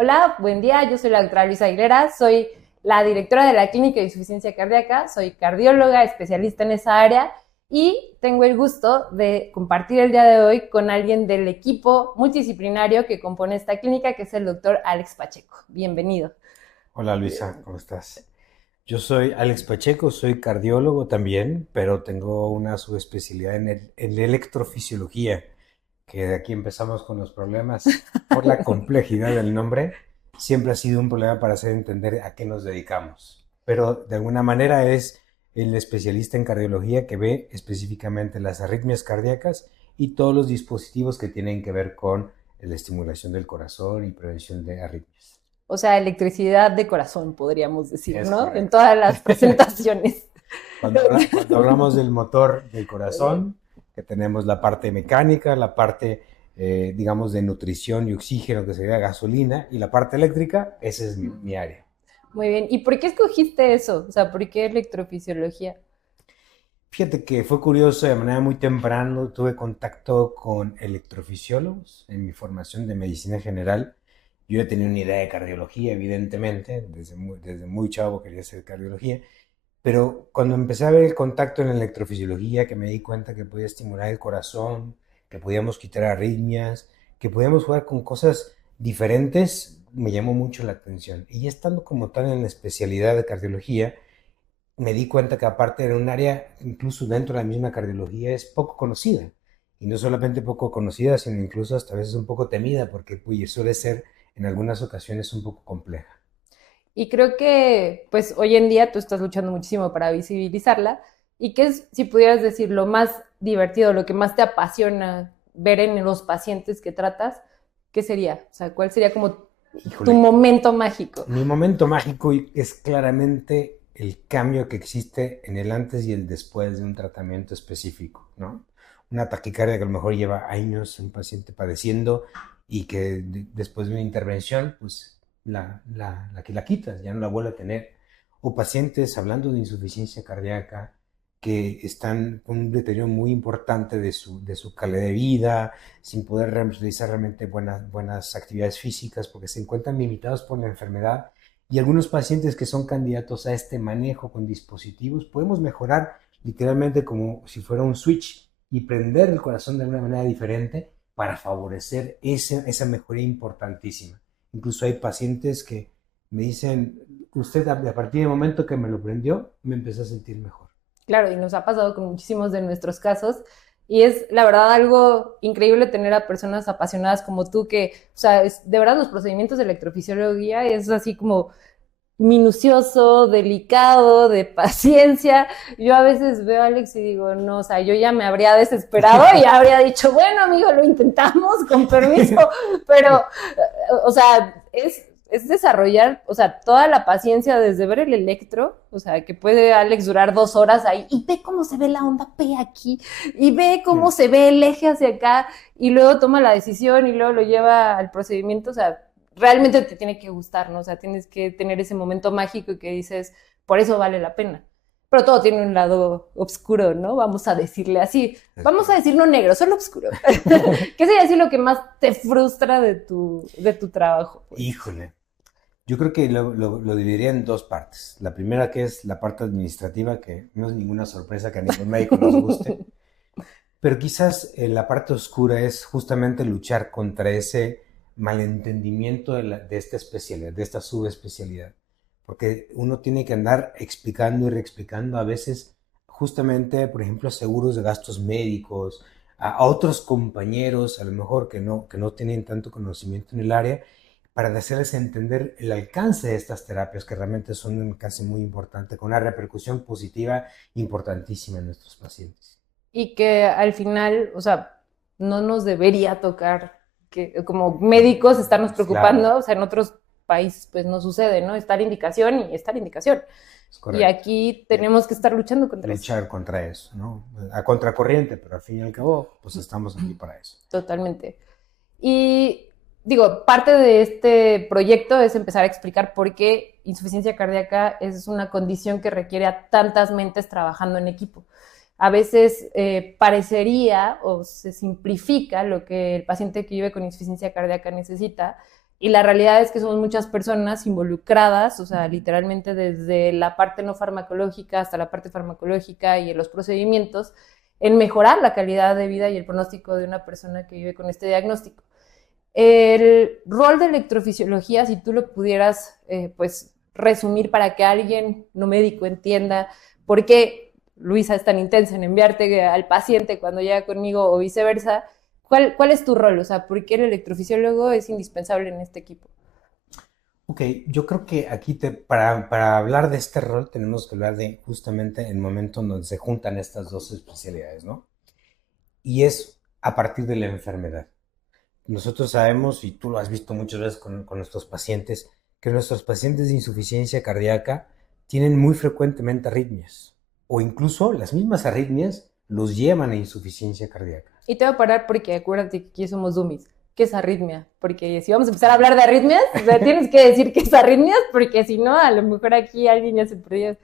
Hola, buen día, yo soy la doctora Luisa Aguilera, soy la directora de la Clínica de Insuficiencia Cardíaca, soy cardióloga, especialista en esa área y tengo el gusto de compartir el día de hoy con alguien del equipo multidisciplinario que compone esta clínica, que es el doctor Alex Pacheco. Bienvenido. Hola Luisa, ¿cómo estás? Yo soy Alex Pacheco, soy cardiólogo también, pero tengo una subespecialidad en electrofisiología, que de aquí empezamos con los problemas por la complejidad del nombre. Siempre ha sido un problema para hacer entender a qué nos dedicamos, pero de alguna manera es el especialista en cardiología que ve específicamente las arritmias cardíacas y todos los dispositivos que tienen que ver con la estimulación del corazón y prevención de arritmias. O sea, electricidad de corazón, podríamos decir, Es ¿no? En correcto. todas las presentaciones. Cuando hablamos del motor del corazón, que tenemos la parte mecánica, la parte, digamos, de nutrición y oxígeno, que sería gasolina, y la parte eléctrica, esa es mi área. Muy bien. ¿Y por qué escogiste eso? O sea, ¿por qué electrofisiología? Fíjate que fue curioso, de manera muy temprana tuve contacto con electrofisiólogos en mi formación de medicina general. Yo ya tenía una idea de cardiología, evidentemente, desde muy chavo quería hacer cardiología. Pero cuando empecé a ver el contacto en la electrofisiología, que me di cuenta que podía estimular el corazón, que podíamos quitar arritmias, que podíamos jugar con cosas diferentes, me llamó mucho la atención. Y ya estando como tal en la especialidad de cardiología, me di cuenta que aparte era un área, incluso dentro de la misma cardiología, es poco conocida. Y no solamente poco conocida, sino incluso hasta a veces un poco temida, porque pues, suele ser en algunas ocasiones un poco compleja. Y creo que, pues, hoy en día tú estás luchando muchísimo para visibilizarla. ¿Y qué es, si pudieras decir, lo más divertido, lo que más te apasiona ver en los pacientes que tratas? ¿Qué sería? O sea, ¿cuál sería como tu Híjole, momento mágico? mi momento mágico es claramente el cambio que existe en el antes y el después de un tratamiento específico, ¿no? Una taquicardia que a lo mejor lleva años un paciente padeciendo y que después de una intervención, pues la quitas, ya no la vuelve a tener. O pacientes hablando de insuficiencia cardíaca que están con un deterioro muy importante de su calidad de vida, sin poder realizar realmente buenas actividades físicas porque se encuentran limitados por la enfermedad. Y algunos pacientes que son candidatos a este manejo con dispositivos, podemos mejorar literalmente como si fuera un switch y prender el corazón de una manera diferente para favorecer esa mejoría importantísima. Incluso hay pacientes que me dicen, usted a partir del momento que me lo prendió, me empecé a sentir mejor. Claro, y nos ha pasado con muchísimos de nuestros casos. Y es la verdad algo increíble tener a personas apasionadas como tú que, o sea, de verdad los procedimientos de electrofisiología es así como minucioso, delicado, de paciencia. Yo a veces veo a Alex y digo, no, o sea, yo ya me habría desesperado y habría dicho, bueno, amigo, lo intentamos, con permiso, pero, o sea, es desarrollar, o sea, toda la paciencia desde ver el electro, o sea, que puede Alex durar 2 horas ahí, y ve cómo se ve la onda P aquí, y ve cómo se ve el eje hacia acá, y luego toma la decisión y luego lo lleva al procedimiento, o sea, realmente te tiene que gustar, ¿no? O sea, tienes que tener ese momento mágico y que dices, por eso vale la pena. Pero todo tiene un lado oscuro, ¿no? Vamos a decirle así. Es Vamos a correcto. decir no negro, solo oscuro. ¿Qué sería así lo que más te frustra de tu trabajo? Pues? Híjole, yo creo que lo dividiría en dos partes. La primera que es la parte administrativa, que no es ninguna sorpresa que a ningún médico nos guste, pero quizás la parte oscura es justamente luchar contra ese malentendimiento de esta especialidad, de esta subespecialidad. Porque uno tiene que andar explicando y reexplicando a veces justamente, por ejemplo, seguros de gastos médicos, a otros compañeros, a lo mejor que no tienen tanto conocimiento en el área, para hacerles entender el alcance de estas terapias, que realmente son un alcance muy importante, con una repercusión positiva importantísima en nuestros pacientes. Y que al final, o sea, no nos debería tocar que como médicos estarnos Claro, preocupando, o sea, en otros países pues no sucede, ¿no? Está la indicación y está la indicación. es Y correcto. aquí tenemos que estar luchando contra eso. Luchar contra eso, ¿no? A contracorriente, pero al fin y al cabo, pues estamos aquí para eso. Totalmente. Y digo, parte de este proyecto es empezar a explicar por qué insuficiencia cardíaca es una condición que requiere a tantas mentes trabajando en equipo. A veces parecería o se simplifica lo que el paciente que vive con insuficiencia cardíaca necesita, y la realidad es que somos muchas personas involucradas, o sea, literalmente desde la parte no farmacológica hasta la parte farmacológica y en los procedimientos, en mejorar la calidad de vida y el pronóstico de una persona que vive con este diagnóstico. El rol de electrofisiología, si tú lo pudieras, pues, resumir para que alguien no médico entienda por qué Luisa es tan intensa en enviarte al paciente cuando llega conmigo o viceversa, ¿cuál es tu rol? O sea, ¿por qué el electrofisiólogo es indispensable en este equipo? Ok, yo creo que aquí para hablar de este rol tenemos que hablar de justamente el momento en donde se juntan estas dos especialidades, ¿no? Y es a partir de la enfermedad. Nosotros sabemos, y tú lo has visto muchas veces con nuestros pacientes, que nuestros pacientes de insuficiencia cardíaca tienen muy frecuentemente arritmias, o incluso las mismas arritmias los llevan a insuficiencia cardíaca. Y te voy a parar porque acuérdate que aquí somos dummies. ¿Qué es arritmia? Porque si vamos a empezar a hablar de arritmias, o sea, tienes que decir qué es arritmias, porque si no, a lo mejor aquí alguien ya se perdió.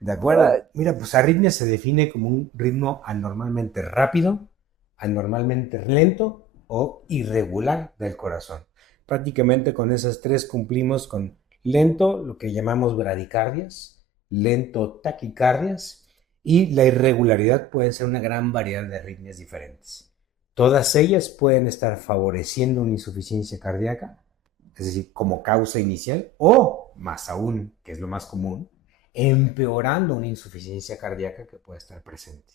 ¿De acuerdo? Mira, pues arritmia se define como un ritmo anormalmente rápido, anormalmente lento o irregular del corazón. Prácticamente con esas tres cumplimos con lento, lo que llamamos bradicardias, lento taquicardias, y la irregularidad puede ser una gran variedad de arritmias diferentes. Todas ellas pueden estar favoreciendo una insuficiencia cardíaca, es decir, como causa inicial, o más aún, que es lo más común, empeorando una insuficiencia cardíaca que puede estar presente.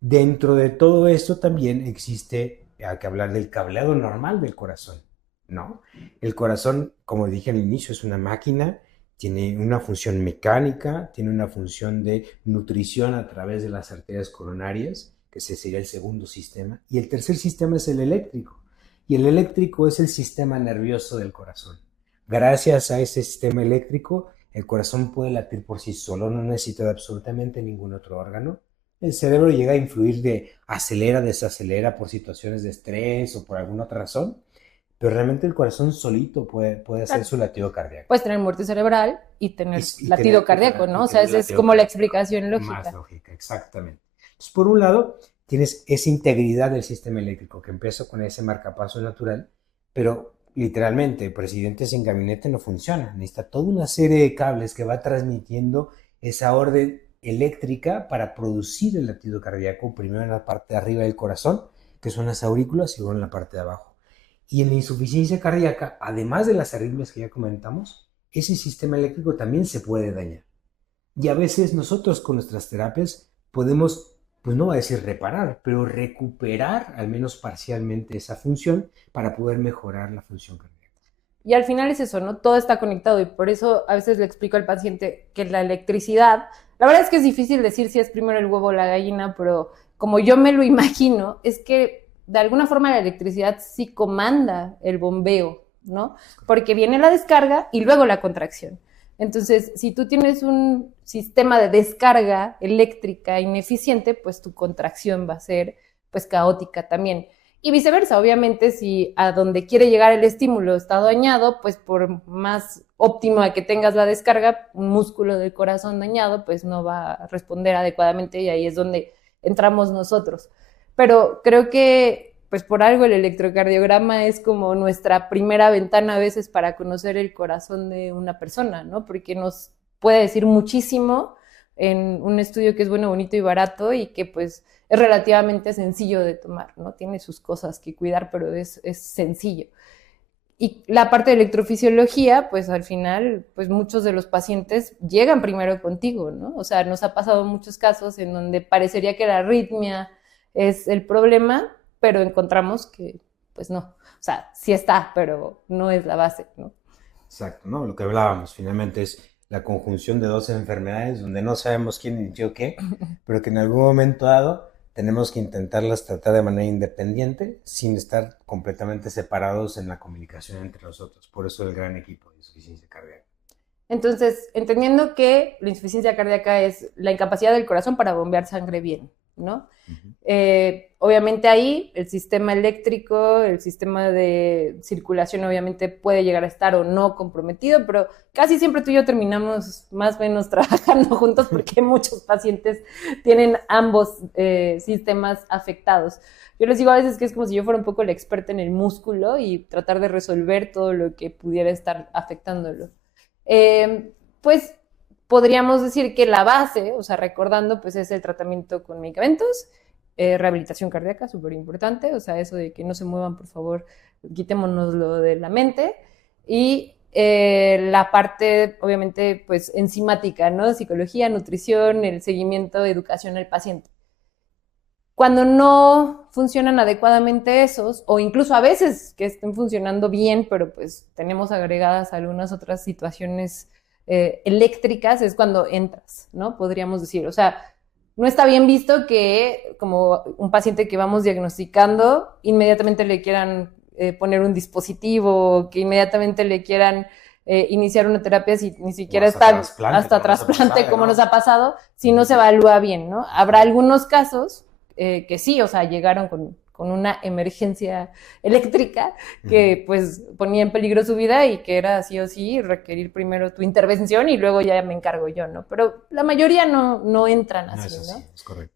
Dentro de todo esto también existe, hay que hablar del cableado normal del corazón, ¿no? El corazón, como dije al inicio, es una máquina, tiene una función mecánica, tiene una función de nutrición a través de las arterias coronarias, que ese sería el segundo sistema, y el tercer sistema es el eléctrico, y el eléctrico es el sistema nervioso del corazón. Gracias a ese sistema eléctrico, el corazón puede latir por sí solo, no necesita de absolutamente ningún otro órgano. El cerebro llega a influir de acelera, desacelera por situaciones de estrés o por alguna otra razón, pero realmente el corazón solito puede hacer su latido cardíaco. Puedes tener muerte cerebral y tener latido cardíaco, ¿no? O sea, esa es como la explicación lógica. Más lógica, exactamente. Entonces, por un lado, tienes esa integridad del sistema eléctrico que empieza con ese marcapaso natural, pero literalmente, presidente sin gabinete no funciona. Necesita toda una serie de cables que va transmitiendo esa orden eléctrica para producir el latido cardíaco, primero en la parte de arriba del corazón, que son las aurículas, y luego en la parte de abajo. Y en la insuficiencia cardíaca, además de las arritmias que ya comentamos, ese sistema eléctrico también se puede dañar. Y a veces nosotros con nuestras terapias podemos, pues no voy a decir reparar, pero recuperar al menos parcialmente esa función para poder mejorar la función cardíaca. Y al final es eso, ¿no? Todo está conectado y por eso a veces le explico al paciente que la electricidad, la verdad es que es difícil decir si es primero el huevo o la gallina, pero como yo me lo imagino, es que de alguna forma la electricidad sí comanda el bombeo, ¿no? Porque viene la descarga y luego la contracción. Entonces, si tú tienes un sistema de descarga eléctrica ineficiente, pues tu contracción va a ser pues caótica también. Y viceversa, obviamente, si a donde quiere llegar el estímulo está dañado, pues por más óptima que tengas la descarga, un músculo del corazón dañado, pues no va a responder adecuadamente y ahí es donde entramos nosotros. Pero creo que, pues por algo el electrocardiograma es como nuestra primera ventana a veces para conocer el corazón de una persona, ¿no? Porque nos puede decir muchísimo en un estudio que es bueno, bonito y barato y que pues es relativamente sencillo de tomar, ¿no? Tiene sus cosas que cuidar, pero es sencillo. Y la parte de electrofisiología, pues al final, pues muchos de los pacientes llegan primero contigo, ¿no? O sea, nos ha pasado muchos casos en donde parecería que la arritmia es el problema, pero encontramos que, pues no. O sea, sí está, pero no es la base, ¿no? Exacto, ¿no? Lo que hablábamos finalmente es la conjunción de dos enfermedades donde no sabemos quién inició qué, pero que en algún momento dado tenemos que intentarlas tratar de manera independiente sin estar completamente separados en la comunicación entre nosotros. Por eso el gran equipo de insuficiencia cardíaca. Entonces, entendiendo que la insuficiencia cardíaca es la incapacidad del corazón para bombear sangre bien, ¿no? Ujú. Obviamente ahí el sistema eléctrico, el sistema de circulación obviamente puede llegar a estar o no comprometido, pero casi siempre tú y yo terminamos más o menos trabajando juntos porque muchos pacientes tienen ambos sistemas afectados. Yo les digo a veces que es como si yo fuera un poco la experta en el músculo y tratar de resolver todo lo que pudiera estar afectándolo. Pues podríamos decir que la base, o sea, recordando, pues es el tratamiento con medicamentos, rehabilitación cardíaca, súper importante, o sea, eso de que no se muevan, por favor, quitémonoslo de la mente, y la parte, obviamente, pues enzimática, ¿no? Psicología, nutrición, el seguimiento, educación al paciente. Cuando no funcionan adecuadamente esos, o incluso a veces que estén funcionando bien, pero pues tenemos agregadas algunas otras situaciones eléctricas, es cuando entras, ¿no? Podríamos decir, o sea, no está bien visto que como un paciente que vamos diagnosticando, inmediatamente le quieran poner un dispositivo, que inmediatamente le quieran iniciar una terapia si ni siquiera está hasta trasplante, como nos ha pasado, si no se evalúa bien, ¿no? Habrá algunos casos que sí, o sea, llegaron con una emergencia eléctrica que pues ponía en peligro su vida y que era sí o sí requerir primero tu intervención y luego ya me encargo yo, ¿no? Pero la mayoría no entran así, No es así, ¿no? es correcto.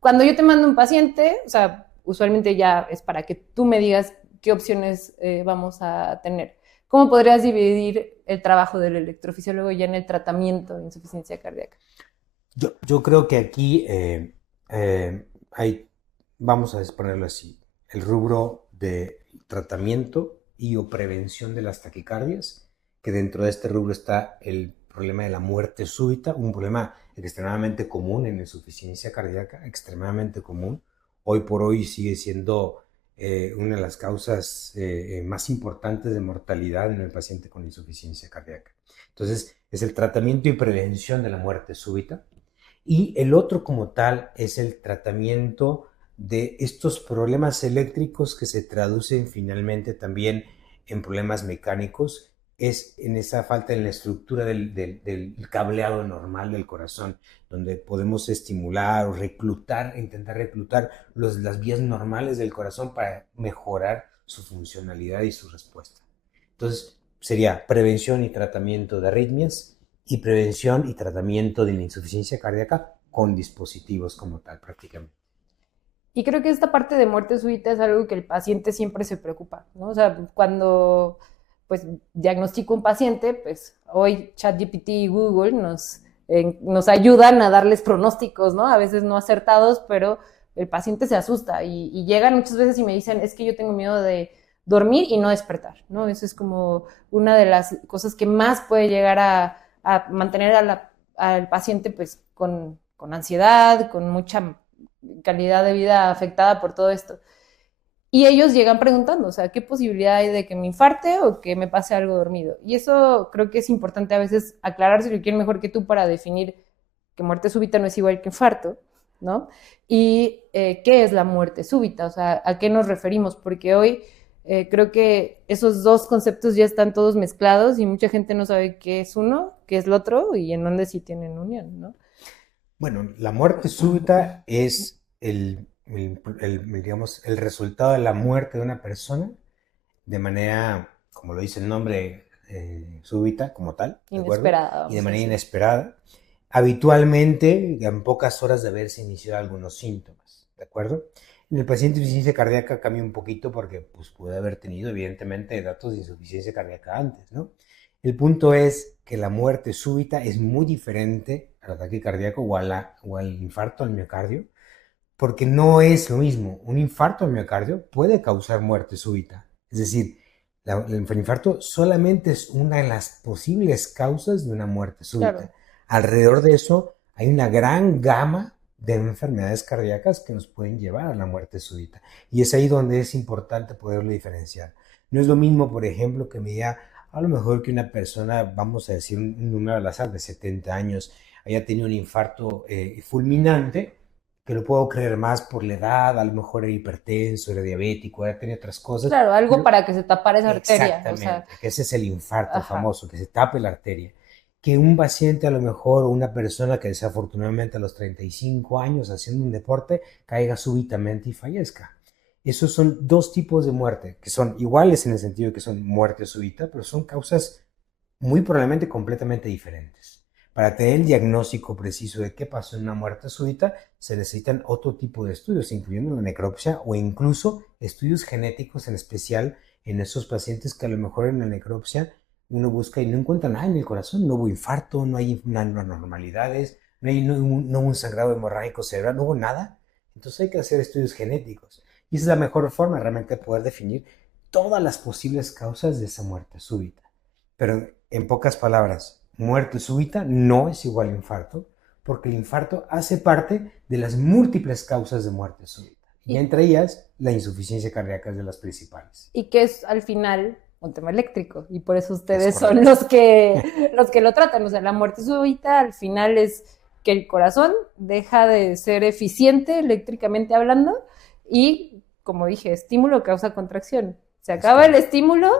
Cuando yo te mando un paciente, o sea, usualmente ya es para que tú me digas qué opciones vamos a tener. ¿Cómo podrías dividir el trabajo del electrofisiólogo ya en el tratamiento de insuficiencia cardíaca? Yo creo que aquí hay, vamos a ponerlo así, el rubro de tratamiento y o prevención de las taquicardias, que dentro de este rubro está el problema de la muerte súbita, un problema extremadamente común en insuficiencia cardíaca, extremadamente común. Hoy por hoy sigue siendo una de las causas más importantes de mortalidad en el paciente con insuficiencia cardíaca. Entonces, es el tratamiento y prevención de la muerte súbita. Y el otro como tal es el tratamiento de estos problemas eléctricos que se traducen finalmente también en problemas mecánicos, es en esa falta en la estructura del cableado normal del corazón, donde podemos estimular o reclutar, intentar reclutar las vías normales del corazón para mejorar su funcionalidad y su respuesta. Entonces, sería prevención y tratamiento de arritmias y prevención y tratamiento de la insuficiencia cardíaca con dispositivos como tal, prácticamente. Y creo que esta parte de muerte súbita es algo que el paciente siempre se preocupa, ¿no? O sea, cuando pues diagnostico un paciente, pues hoy ChatGPT y Google nos ayudan a darles pronósticos, ¿no? A veces no acertados, pero el paciente se asusta y llegan muchas veces y me dicen, es que yo tengo miedo de dormir y no despertar, ¿no? Eso es como una de las cosas que más puede llegar a mantener al paciente pues con ansiedad, con mucha calidad de vida afectada por todo esto. Y ellos llegan preguntando, o sea, ¿qué posibilidad hay de que me infarte o que me pase algo dormido? Y eso creo que es importante a veces aclarar si lo quieren mejor que tú para definir que muerte súbita no es igual que infarto, ¿no? Y qué es la muerte súbita, o sea, a qué nos referimos, porque hoy creo que esos dos conceptos ya están todos mezclados y mucha gente no sabe qué es uno, qué es el otro y en dónde sí tienen unión, ¿no? Bueno, la muerte súbita es digamos, el resultado de la muerte de una persona de manera, como lo dice el nombre, súbita como tal, ¿de acuerdo? Inesperada, Y de vamos a manera decir. inesperada, habitualmente en pocas horas de haberse iniciado algunos síntomas, ¿de acuerdo? En el paciente de insuficiencia cardíaca cambia un poquito porque pues, puede haber tenido evidentemente datos de insuficiencia cardíaca antes, ¿no? El punto es que la muerte súbita es muy diferente al ataque cardíaco o al infarto al miocardio, porque no es lo mismo. Un infarto al miocardio puede causar muerte súbita. Es decir, el infarto solamente es una de las posibles causas de una muerte súbita. Claro. Alrededor de eso hay una gran gama de enfermedades cardíacas que nos pueden llevar a la muerte súbita. Y es ahí donde es importante poderlo diferenciar. No es lo mismo, por ejemplo, que me diga, a lo mejor que una persona, vamos a decir un número al azar de 70 años, haya tenido un infarto fulminante, que lo puedo creer más por la edad, a lo mejor era hipertenso, era diabético, era tenía otras cosas, Claro, algo pero para que se tapara esa arteria, o sea, exactamente, que ese es el infarto ajá. famoso, que se tape la arteria. que un paciente a lo mejor o una persona que desafortunadamente a los 35 años haciendo un deporte caiga súbitamente y fallezca. Esos son dos tipos de muerte que son iguales en el sentido de que son muerte súbita, pero son causas muy probablemente completamente diferentes. Para tener el diagnóstico preciso de qué pasó en una muerte súbita, se necesitan otro tipo de estudios, incluyendo la necropsia o incluso estudios genéticos, en especial en esos pacientes que a lo mejor en la necropsia uno busca y no encuentra nada en el corazón, no hubo infarto, no hay anormalidades, no hubo un sangrado hemorrágico cerebral, no hubo nada. Entonces hay que hacer estudios genéticos. Y esa es la mejor forma realmente de poder definir todas las posibles causas de esa muerte súbita. Pero en pocas palabras, muerte súbita no es igual a infarto, porque el infarto hace parte de las múltiples causas de muerte súbita. Y entre ellas, la insuficiencia cardíaca es de las principales. Y que es al final un tema eléctrico, y por eso ustedes son los que lo tratan. O sea, la muerte súbita al final es que el corazón deja de ser eficiente eléctricamente hablando y, como dije, estímulo causa contracción. Se acaba el estímulo,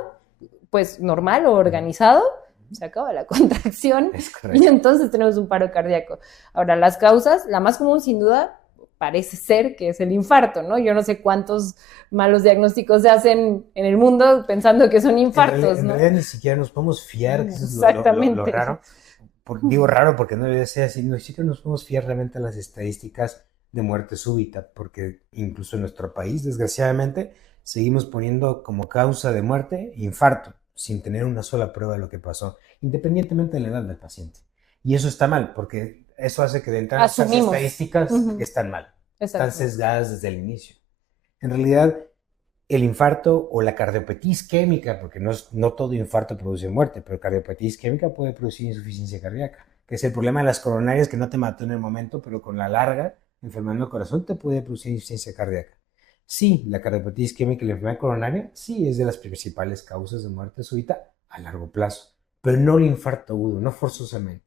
pues normal o organizado, se acaba la contracción y entonces tenemos un paro cardíaco. Ahora, las causas, la más común sin duda parece ser que es el infarto, ¿no? Yo no sé cuántos malos diagnósticos se hacen en el mundo pensando que son infartos, en ¿no? realidad ni siquiera nos podemos fiar, que eso es lo raro. Digo raro porque no debe ser así, no, ni siquiera nos podemos fiar realmente a las estadísticas de muerte súbita, porque incluso en nuestro país, desgraciadamente, seguimos poniendo como causa de muerte infarto, sin tener una sola prueba de lo que pasó, independientemente de la edad del paciente. Y eso está mal, porque eso hace que de entrada esas estadísticas están mal, están sesgadas desde el inicio. En realidad, el infarto o la cardiopatía isquémica, porque no todo infarto produce muerte, pero cardiopatía isquémica puede producir insuficiencia cardíaca, que es el problema de las coronarias que no te mató en el momento, pero con la larga, enfermando el corazón te puede producir insuficiencia cardíaca. Sí, la cardiopatía isquémica y la enfermedad coronaria sí es de las principales causas de muerte súbita a largo plazo, pero no el infarto agudo, no forzosamente.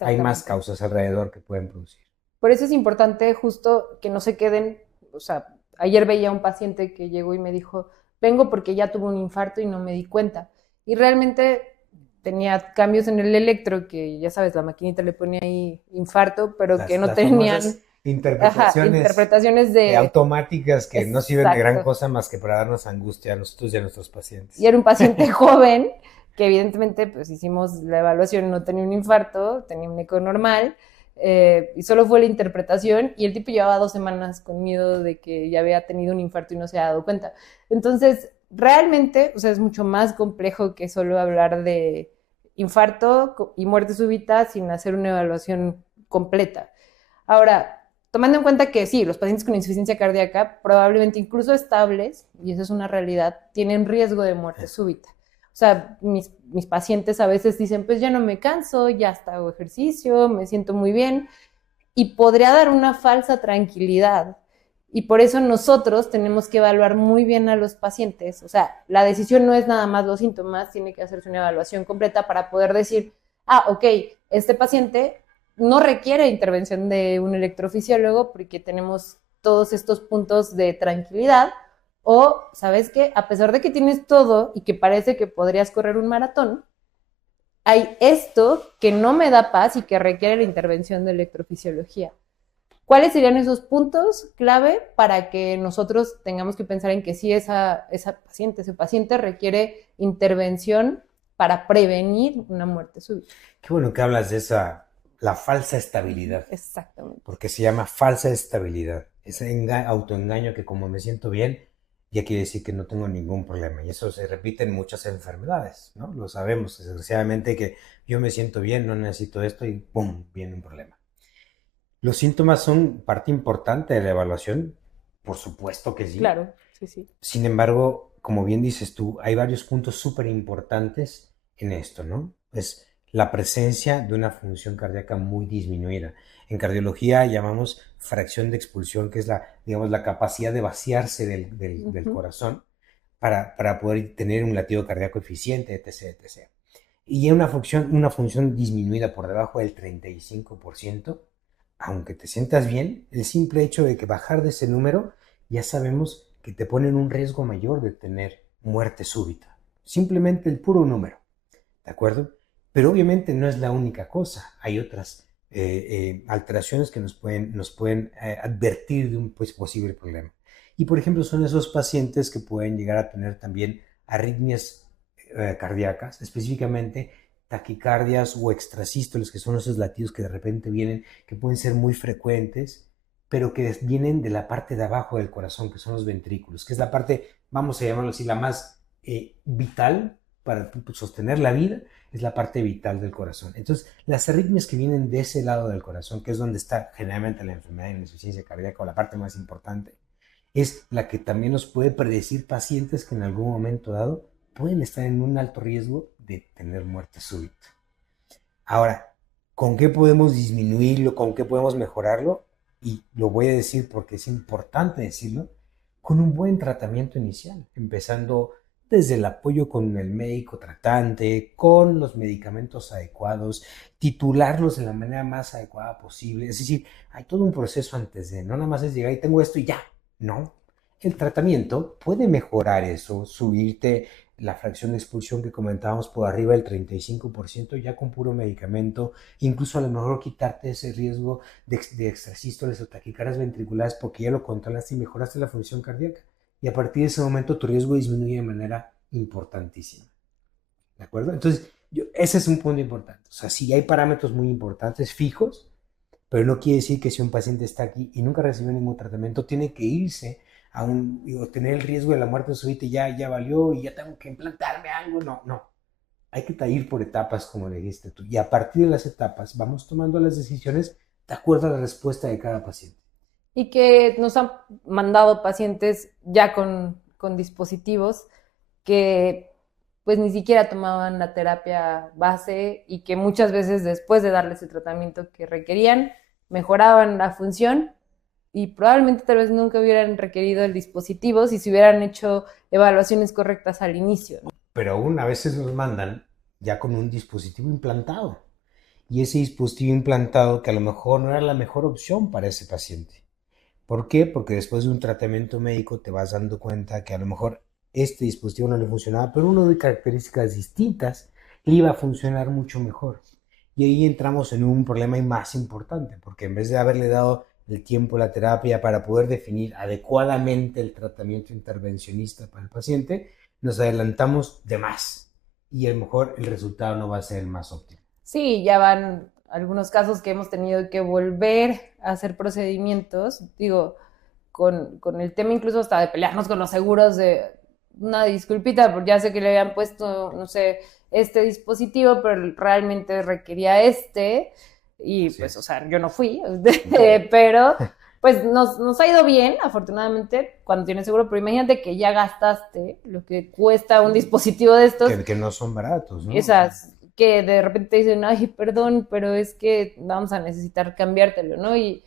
Hay más causas alrededor que pueden producir. Por eso es importante justo que no se queden, o sea, ayer veía a un paciente que llegó y me dijo, vengo porque ya tuvo un infarto y no me di cuenta. Y realmente tenía cambios en el electro, que ya sabes, la maquinita le ponía ahí infarto, pero que no tenían interpretaciones de automáticas que no sirven de gran cosa más que para darnos angustia a nosotros y a nuestros pacientes. Y era un paciente joven que evidentemente pues hicimos la evaluación, no tenía un infarto, tenía un eco normal, y solo fue la interpretación y el tipo llevaba 2 semanas con miedo de que ya había tenido un infarto y no se había dado cuenta. Entonces, realmente, o sea, es mucho más complejo que solo hablar de infarto y muerte súbita sin hacer una evaluación completa. Ahora, tomando en cuenta que sí, los pacientes con insuficiencia cardíaca, probablemente incluso estables, y eso es una realidad, tienen riesgo de muerte súbita. O sea, mis pacientes a veces dicen, pues ya no me canso, ya hasta hago ejercicio, me siento muy bien, y podría dar una falsa tranquilidad. Y por eso nosotros tenemos que evaluar muy bien a los pacientes. O sea, la decisión no es nada más los síntomas, tiene que hacerse una evaluación completa para poder decir, ok, este paciente no requiere intervención de un electrofisiólogo porque tenemos todos estos puntos de tranquilidad. O, ¿sabes qué? A pesar de que tienes todo y que parece que podrías correr un maratón, hay esto que no me da paz y que requiere la intervención de electrofisiología. ¿Cuáles serían esos puntos clave para que nosotros tengamos que pensar en que sí ese paciente requiere intervención para prevenir una muerte súbita? Qué bueno que hablas de la falsa estabilidad. Exactamente. Porque se llama falsa estabilidad. Ese autoengaño que como me siento bien, ya quiere decir que no tengo ningún problema. Y eso se repite en muchas enfermedades, ¿no? Lo sabemos, desgraciadamente, que yo me siento bien, no necesito esto y ¡pum!, viene un problema. ¿Los síntomas son parte importante de la evaluación? Por supuesto que sí. Claro, sí, sí. Sin embargo, como bien dices tú, hay varios puntos súper importantes en esto, ¿no? Es la presencia de una función cardíaca muy disminuida. En cardiología llamamos fracción de expulsión, que es la capacidad de vaciarse del corazón para poder tener un latido cardíaco eficiente, etc., etc. Y una función disminuida por debajo del 35%, aunque te sientas bien, el simple hecho de que bajar de ese número, ya sabemos que te pone en un riesgo mayor de tener muerte súbita. Simplemente el puro número, ¿de acuerdo? Pero obviamente no es la única cosa. Hay otras alteraciones que nos pueden advertir de un posible problema. Y por ejemplo son esos pacientes que pueden llegar a tener también arritmias cardíacas, específicamente taquicardias o extrasístoles, que son esos latidos que de repente vienen, que pueden ser muy frecuentes, pero que vienen de la parte de abajo del corazón, que son los ventrículos, que es la parte, vamos a llamarlo así, la más vital para sostener la vida, es la parte vital del corazón. Entonces, las arritmias que vienen de ese lado del corazón, que es donde está generalmente la enfermedad y la insuficiencia cardíaca, o la parte más importante, es la que también nos puede predecir pacientes que en algún momento dado pueden estar en un alto riesgo de tener muerte súbita. Ahora, ¿con qué podemos disminuirlo? ¿Con qué podemos mejorarlo? Y lo voy a decir porque es importante decirlo, con un buen tratamiento inicial, empezando desde el apoyo con el médico tratante, con los medicamentos adecuados, titularlos de la manera más adecuada posible. Es decir, hay todo un proceso antes de, no nada más es llegar y tengo esto y ya, no. El tratamiento puede mejorar eso, subirte la fracción de expulsión que comentábamos por arriba del 35% ya con puro medicamento, incluso a lo mejor quitarte ese riesgo de extrasístoles o taquicardias ventriculares porque ya lo controlaste y mejoraste la función cardíaca. Y a partir de ese momento tu riesgo disminuye de manera importantísima. ¿De acuerdo? Entonces, ese es un punto importante. O sea, sí hay parámetros muy importantes fijos, pero no quiere decir que si un paciente está aquí y nunca recibió ningún tratamiento, tiene que irse o tener el riesgo de la muerte súbita y ya valió y ya tengo que implantarme algo. No, no. Hay que ir por etapas, como le dijiste tú. Y a partir de las etapas vamos tomando las decisiones de acuerdo a la respuesta de cada paciente. Y que nos han mandado pacientes ya con dispositivos que pues ni siquiera tomaban la terapia base y que muchas veces después de darles el tratamiento que requerían, mejoraban la función y probablemente tal vez nunca hubieran requerido el dispositivo si se hubieran hecho evaluaciones correctas al inicio, ¿no? Pero aún a veces nos mandan ya con un dispositivo implantado. Y ese dispositivo implantado que a lo mejor no era la mejor opción para ese paciente. ¿Por qué? Porque después de un tratamiento médico te vas dando cuenta que a lo mejor este dispositivo no le funcionaba, pero uno de características distintas le iba a funcionar mucho mejor. Y ahí entramos en un problema más importante, porque en vez de haberle dado el tiempo a la terapia para poder definir adecuadamente el tratamiento intervencionista para el paciente, nos adelantamos de más y a lo mejor el resultado no va a ser el más óptimo. Sí, ya van algunos casos que hemos tenido que volver a hacer procedimientos, digo, con el tema incluso hasta de pelearnos con los seguros de una disculpita, porque ya sé que le habían puesto, no sé, este dispositivo, pero realmente requería este, y Así pues, es. o sea, yo no fui, pero pues nos ha ido bien, afortunadamente, cuando tienes seguro, pero imagínate que ya gastaste lo que cuesta un dispositivo de estos, Que no son baratos, ¿no? esas que de repente te dicen, ay, perdón, pero es que vamos a necesitar cambiártelo, ¿no? Y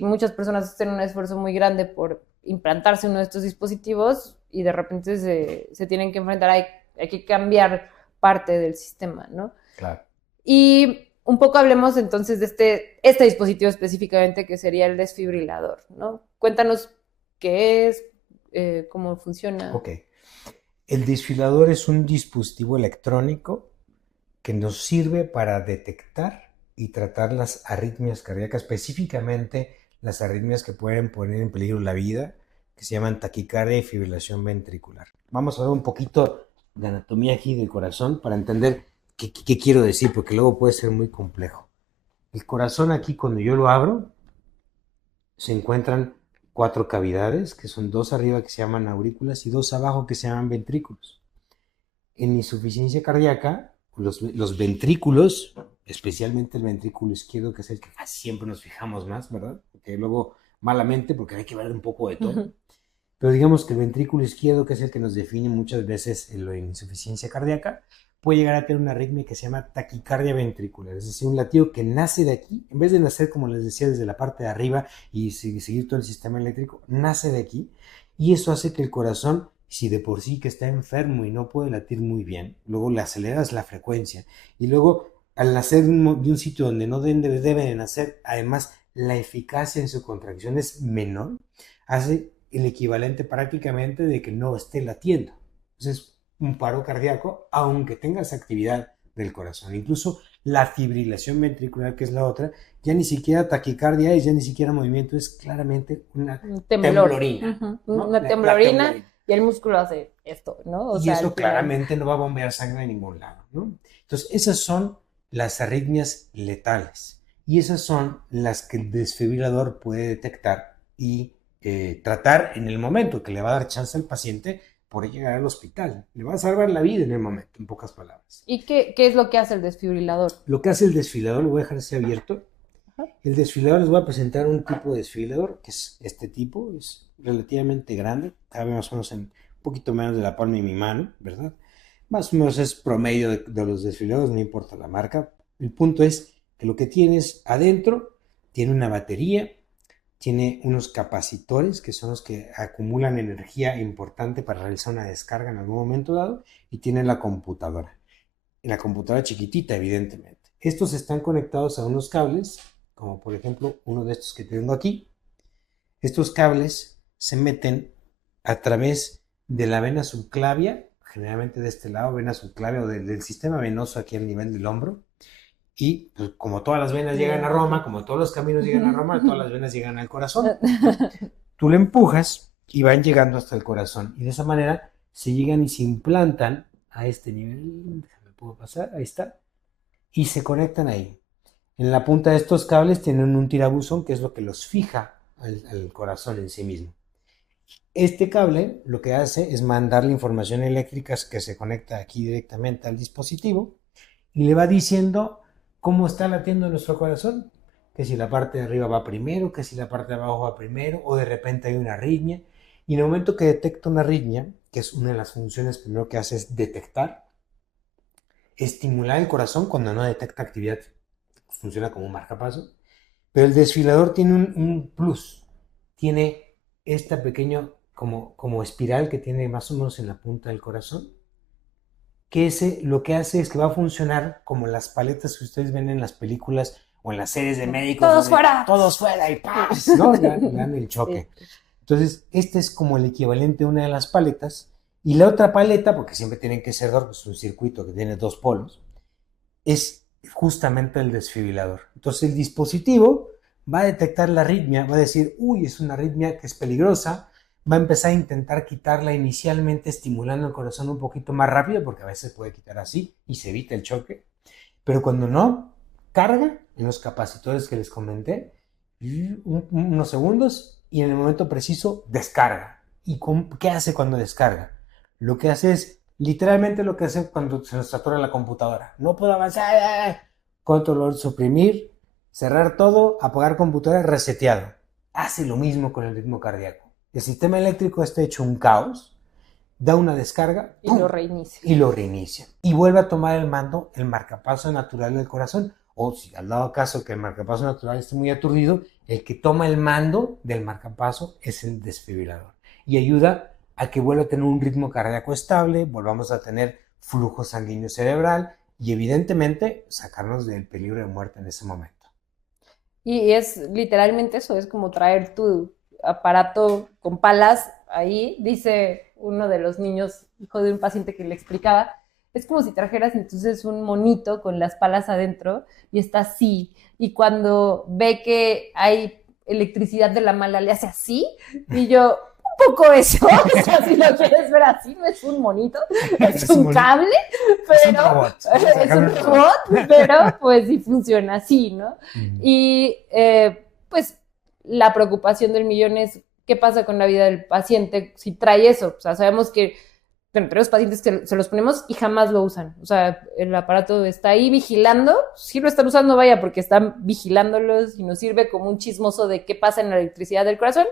muchas personas hacen un esfuerzo muy grande por implantarse uno de estos dispositivos y de repente se tienen que enfrentar, hay que cambiar parte del sistema, ¿no? Claro. Y un poco hablemos entonces de este dispositivo específicamente que sería el desfibrilador, ¿no? Cuéntanos qué es, cómo funciona. Ok. El desfibrilador es un dispositivo electrónico que nos sirve para detectar y tratar las arritmias cardíacas, específicamente las arritmias que pueden poner en peligro la vida, que se llaman taquicardia y fibrilación ventricular. Vamos a ver un poquito de anatomía aquí del corazón para entender qué quiero decir, porque luego puede ser muy complejo. El corazón aquí, cuando yo lo abro, se encuentran 4 cavidades, que son 2 arriba que se llaman aurículas y 2 abajo que se llaman ventrículos. En insuficiencia cardíaca, los ventrículos, especialmente el ventrículo izquierdo, que es el que siempre nos fijamos más, ¿verdad? Porque luego malamente, porque hay que ver un poco de todo. Pero digamos que el ventrículo izquierdo, que es el que nos define muchas veces en la insuficiencia cardíaca, puede llegar a tener una arritmia que se llama taquicardia ventricular, es decir, un latido que nace de aquí, en vez de nacer, como les decía, desde la parte de arriba y seguir todo el sistema eléctrico, nace de aquí, y eso hace que el corazón, si de por sí que está enfermo y no puede latir muy bien, luego le aceleras la frecuencia, y luego al nacer de un sitio donde no debe nacer, además la eficacia en su contracción es menor, hace el equivalente prácticamente de que no esté latiendo. Entonces, un paro cardíaco, aunque tengas actividad del corazón. Incluso la fibrilación ventricular, que es la otra, ya ni siquiera taquicardia es, ya ni siquiera movimiento, es claramente una temblorina. ¿no? Una temblorina y el músculo hace esto, ¿no? O sea, eso claramente no va a bombear sangre a ningún lado, ¿no? Entonces, esas son las arritmias letales y esas son las que el desfibrilador puede detectar y tratar en el momento, que le va a dar chance al paciente por llegar al hospital. Le va a salvar la vida en el momento, en pocas palabras. ¿Y qué es lo que hace el desfibrilador? Lo que hace el desfibrilador, lo voy a dejar así abierto. El desfibrilador, les voy a presentar un tipo de desfibrilador, que es este tipo, es relativamente grande, cabe más o menos en un poquito menos de la palma de mi mano, ¿verdad? Más o menos es promedio de los desfibriladores, no importa la marca. El punto es que lo que tienes adentro tiene una batería, tiene unos capacitores que son los que acumulan energía importante para realizar una descarga en algún momento dado, y tiene la computadora chiquitita, evidentemente. Estos están conectados a unos cables, como por ejemplo uno de estos que tengo aquí. Estos cables se meten a través de la vena subclavia, generalmente de este lado, vena subclavia, o del sistema venoso aquí al nivel del hombro. Y pues, como todas las venas llegan a Roma, como todos los caminos llegan a Roma, todas las venas llegan al corazón. Tú le empujas y van llegando hasta el corazón. Y de esa manera se llegan y se implantan a este nivel. Déjame, puedo pasar, ahí está. Y se conectan ahí. En la punta de estos cables tienen un tirabuzón, que es lo que los fija al corazón en sí mismo. Este cable lo que hace es mandar la información eléctrica que se conecta aquí directamente al dispositivo y le va diciendo cómo está latiendo nuestro corazón, que si la parte de arriba va primero, que si la parte de abajo va primero, o de repente hay una arritmia. Y en el momento que detecta una arritmia, que es una de las funciones primero que hace es detectar, estimular el corazón cuando no detecta actividad, funciona como un marcapaso, pero el desfibrilador tiene un plus, tiene esta pequeña como espiral que tiene más o menos en la punta del corazón, que ese lo que hace es que va a funcionar como las paletas que ustedes ven en las películas o en las series de médicos. ¡Todos fuera! ¡Todos fuera! Y ¡paz! ¿No? Le dan el choque. Sí. Entonces, este es como el equivalente a una de las paletas. Y la otra paleta, porque siempre tienen que ser dos, pues un circuito que tiene dos polos, es justamente el desfibrilador. Entonces, el dispositivo va a detectar la arritmia, va a decir, uy, es una arritmia que es peligrosa, va a empezar a intentar quitarla inicialmente estimulando el corazón un poquito más rápido, porque a veces puede quitar así y se evita el choque, pero cuando no, carga en los capacitores que les comenté, unos segundos, y en el momento preciso descarga. ¿Y qué hace cuando descarga? Lo que hace es literalmente lo que hace cuando se nos satura la computadora. No puedo avanzar, control, suprimir, cerrar todo, apagar computadora, reseteado. Hace lo mismo con el ritmo cardíaco. El sistema eléctrico está hecho un caos, da una descarga y lo reinicia. Y lo reinicia. Y vuelve a tomar el mando el marcapaso natural del corazón. O si al dado caso que el marcapaso natural esté muy aturdido, el que toma el mando del marcapaso es el desfibrilador. Y ayuda a que vuelva a tener un ritmo cardíaco estable, volvamos a tener flujo sanguíneo cerebral y evidentemente sacarnos del peligro de muerte en ese momento. Y es literalmente eso, es como traer tu aparato con palas ahí, dice uno de los niños, hijo de un paciente que le explicaba, es como si trajeras entonces un monito con las palas adentro y está así, y cuando ve que hay electricidad de la mala le hace así, y yo, un poco eso, o sea, si lo quieres ver así, no es un monito, es un cable, pero es un robot, pero pues sí funciona así, ¿no? Y pues la preocupación del millón es qué pasa con la vida del paciente si trae eso. O sea, sabemos que tenemos pacientes que se los ponemos y jamás lo usan. O sea, el aparato está ahí vigilando. Sí lo están usando, vaya, porque están vigilándolos y nos sirve como un chismoso de qué pasa en la electricidad del corazón,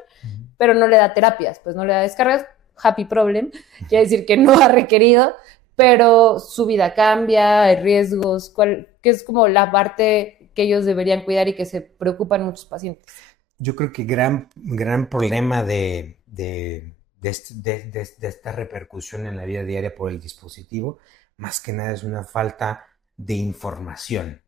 pero no le da terapias, pues no le da descargas. Happy problem. Quiere decir que no ha requerido, pero su vida cambia, hay riesgos, que es como la parte que ellos deberían cuidar y que se preocupan muchos pacientes. Yo creo que gran problema de esta repercusión en la vida diaria por el dispositivo, más que nada es una falta de información.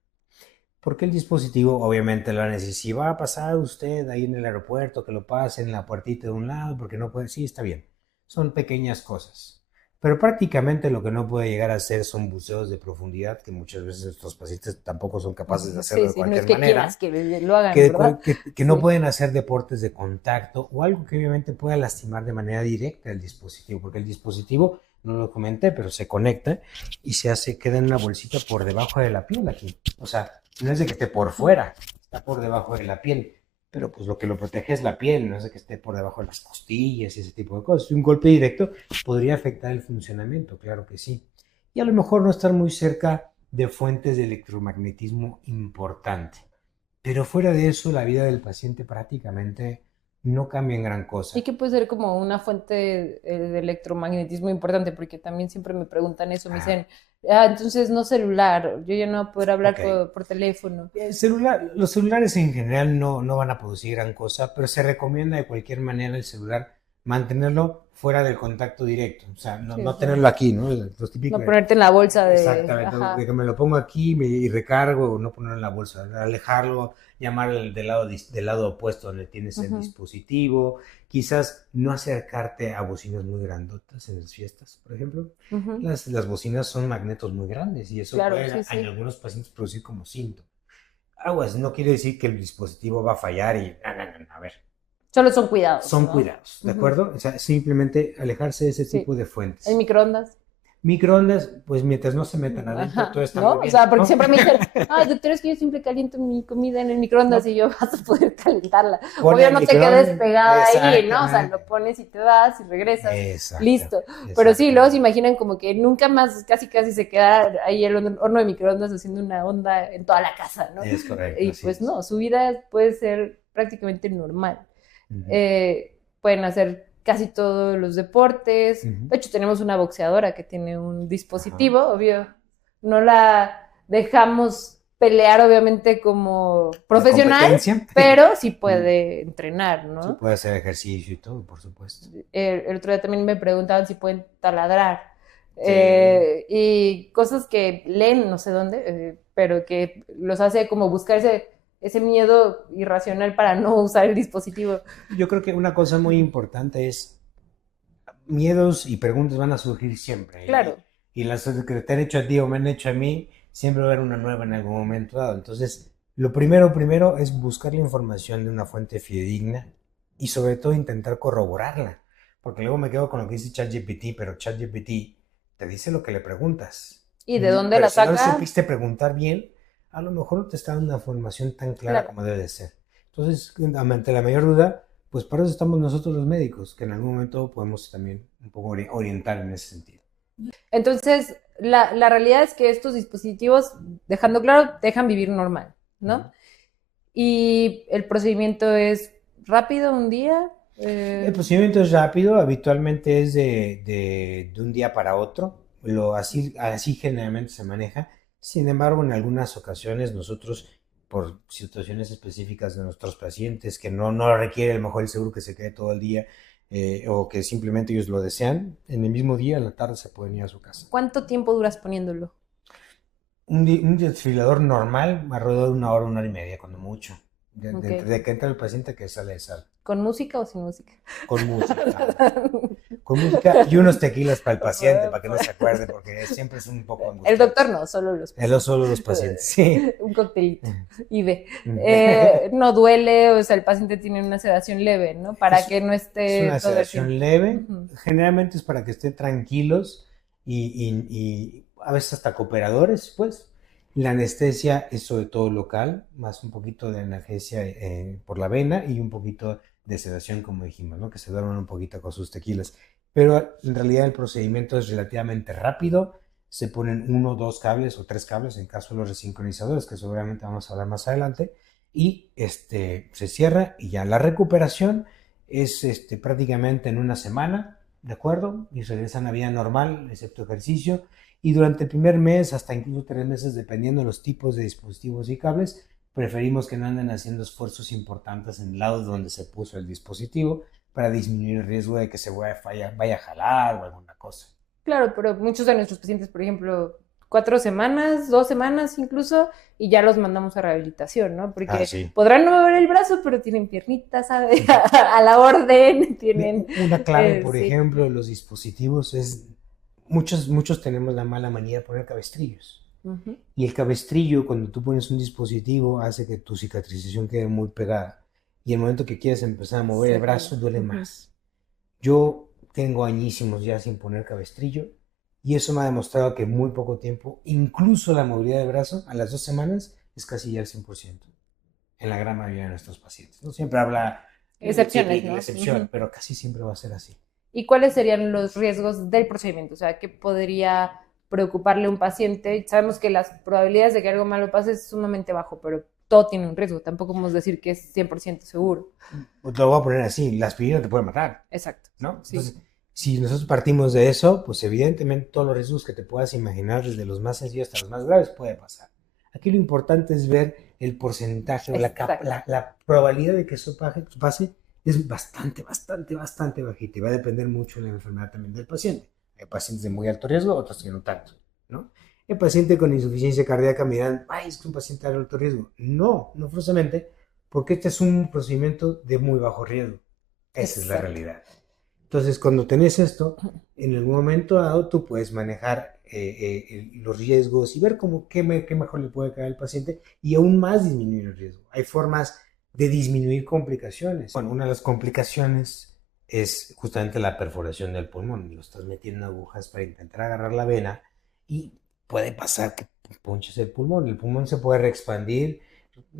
Porque el dispositivo obviamente lo necesita. Si va a pasar usted ahí en el aeropuerto, que lo pase en la puertita de un lado, porque no puede, sí, está bien. Son pequeñas cosas. pero prácticamente lo que no puede llegar a hacer son buceos de profundidad, que muchas veces nuestros pacientes tampoco son capaces de hacerlo de cualquier no es que manera. quieras que lo hagan, ¿verdad? Que no pueden hacer deportes de contacto o algo que obviamente pueda lastimar de manera directa el dispositivo, porque el dispositivo, no lo comenté, pero se conecta y queda en una bolsita por debajo de la piel aquí. O sea, no es de que esté por fuera, está por debajo de la piel. Pero pues lo que lo protege es la piel, no es de que esté por debajo de las costillas y ese tipo de cosas. Un golpe directo podría afectar el funcionamiento, claro que sí. Y a lo mejor no estar muy cerca de fuentes de electromagnetismo importante. Pero fuera de eso, la vida del paciente prácticamente no cambia en gran cosa. Y que puede ser como una fuente de electromagnetismo importante, porque también siempre me preguntan eso, me dicen, entonces no celular, yo ya no voy a poder hablar por teléfono. Los celulares en general no van a producir gran cosa, pero se recomienda de cualquier manera el celular mantenerlo fuera del contacto directo, o sea, no tenerlo aquí, ¿no? Los típicos, no ponerte en la bolsa de... Exactamente, de que me lo pongo aquí y recargo, no ponerlo en la bolsa, alejarlo, llamar del lado opuesto donde tienes el dispositivo, quizás no acercarte a bocinas muy grandotas en las fiestas, por ejemplo. Las bocinas son magnetos muy grandes y eso puede en algunos pacientes producir como síntoma. Aguas, no quiere decir que el dispositivo va a fallar y a ver. Solo son cuidados. Son cuidados, ¿de acuerdo? O sea, simplemente alejarse de ese tipo de fuentes. ¿El microondas? Microondas, pues mientras no se metan adentro, todo está muy bien. O sea, porque siempre me dicen, doctor, es que yo siempre caliento mi comida en el microondas y yo vas a poder calentarla. Obvio no te quedes pegada ahí, ¿no? O sea, lo pones y te vas y regresas, listo. Pero sí, luego se imaginan como que nunca más casi se queda ahí el horno de microondas haciendo una onda en toda la casa, ¿no? Es correcto. Y pues no, su vida puede ser prácticamente normal. Pueden hacer casi todos los deportes. De hecho, tenemos una boxeadora que tiene un dispositivo, obvio. No la dejamos pelear, obviamente, como profesional, pero sí puede entrenar, ¿no? Sí puede hacer ejercicio y todo, por supuesto. El otro día también me preguntaban si pueden taladrar. Y cosas que leen, no sé dónde, pero que los hace como buscar ese miedo irracional para no usar el dispositivo. Yo creo que una cosa muy importante es miedos y preguntas van a surgir siempre. Claro. Y las que te han hecho a ti o me han hecho a mí, siempre va a haber una nueva en algún momento dado. Entonces, lo primero es buscar la información de una fuente fidedigna y sobre todo intentar corroborarla. Porque luego me quedo con lo que dice ChatGPT, pero ChatGPT te dice lo que le preguntas. ¿Y de dónde la saca? Si no supiste preguntar bien, a lo mejor no te está dando una formación tan clara como debe de ser. Entonces, ante la mayor duda, pues para eso estamos nosotros los médicos, que en algún momento podemos también un poco orientar en ese sentido. Entonces, la realidad es que estos dispositivos, dejando claro, dejan vivir normal, ¿no? Y el procedimiento es rápido, un día. El procedimiento es rápido, habitualmente es de un día para otro, así generalmente se maneja. Sin embargo, en algunas ocasiones nosotros, por situaciones específicas de nuestros pacientes, que no requiere a lo mejor el seguro que se quede todo el día, o que simplemente ellos lo desean, en el mismo día, en la tarde, se pueden ir a su casa. ¿Cuánto tiempo duras poniéndolo? Un desfibrilador normal, alrededor de 1 hora, 1 hora y media, cuando mucho. De que entra el paciente que sale de sala. ¿Con música o sin música? Con música. Con música y unos tequilas para el paciente, para que no se acuerde, porque siempre es un poco angustiante. El doctor no, solo los pacientes. Solo los pacientes, sí. Un coctelito. Y no duele, o sea, el paciente tiene una sedación leve, ¿no? Para que no esté... Es una sedación leve. Generalmente es para que estén tranquilos y a veces hasta cooperadores, pues. La anestesia es sobre todo local, más un poquito de analgesia por la vena y un poquito de sedación, como dijimos, ¿no? Que se duerman un poquito con sus tequilas. Pero en realidad el procedimiento es relativamente rápido. Se ponen 1, 2 cables o 3 cables en caso de los resincronizadores, que seguramente vamos a hablar más adelante. Y se cierra y ya la recuperación es prácticamente en 1 semana, ¿de acuerdo? Y regresan a vida normal, excepto ejercicio. Y durante el primer mes, hasta incluso 3 meses, dependiendo de los tipos de dispositivos y cables, preferimos que no anden haciendo esfuerzos importantes en el lado donde se puso el dispositivo para disminuir el riesgo de que se vaya a jalar o alguna cosa. Claro, pero muchos de nuestros pacientes, por ejemplo, 4 semanas, 2 semanas incluso, y ya los mandamos a rehabilitación, ¿no? Porque podrán no mover el brazo, pero tienen piernitas, ¿sabes? A la orden, tienen... Una clave, por ejemplo, de los dispositivos es muchos tenemos la mala manía de poner cabestrillos. Ujú. Y el cabestrillo, cuando tú pones un dispositivo, hace que tu cicatrización quede muy pegada. Y el momento que quieres empezar a mover Se el brazo, pega. duele Ujú. más. Yo tengo añísimos ya sin poner cabestrillo y eso me ha demostrado que en muy poco tiempo, incluso la movilidad del brazo, a las 2 semanas, es casi ya al 100% en la gran mayoría de nuestros pacientes. No siempre habla Excepciones, la ¿no? excepción, Ujú. pero casi siempre va a ser así. ¿Y cuáles serían los riesgos del procedimiento? O sea, ¿qué podría preocuparle a un paciente? Sabemos que las probabilidades de que algo malo pase es sumamente bajo, pero todo tiene un riesgo. Tampoco podemos decir que es 100% seguro. Pues lo voy a poner así, la aspirina te puede matar, Exacto. ¿no? Sí. Entonces, si nosotros partimos de eso, pues evidentemente todos los riesgos que te puedas imaginar, desde los más sencillos hasta los más graves, puede pasar. Aquí lo importante es ver el porcentaje o Exacto. la probabilidad de que eso pase es bastante bajita y va a depender mucho de la enfermedad también del paciente. Hay pacientes de muy alto riesgo, otros que no tanto, ¿no? El paciente con insuficiencia cardíaca me dirán, ay, es que un paciente de alto riesgo. No, no forzosamente, porque este es un procedimiento de muy bajo riesgo. Esa es la Exacto. realidad. Entonces, cuando tenés esto, en algún momento dado tú puedes manejar los riesgos y ver qué mejor le puede caer al paciente y aún más disminuir el riesgo. Hay formas de disminuir complicaciones. Bueno, una de las complicaciones es justamente la perforación del pulmón. Lo estás metiendo agujas para intentar agarrar la vena y puede pasar que ponches el pulmón. El pulmón se puede reexpandir,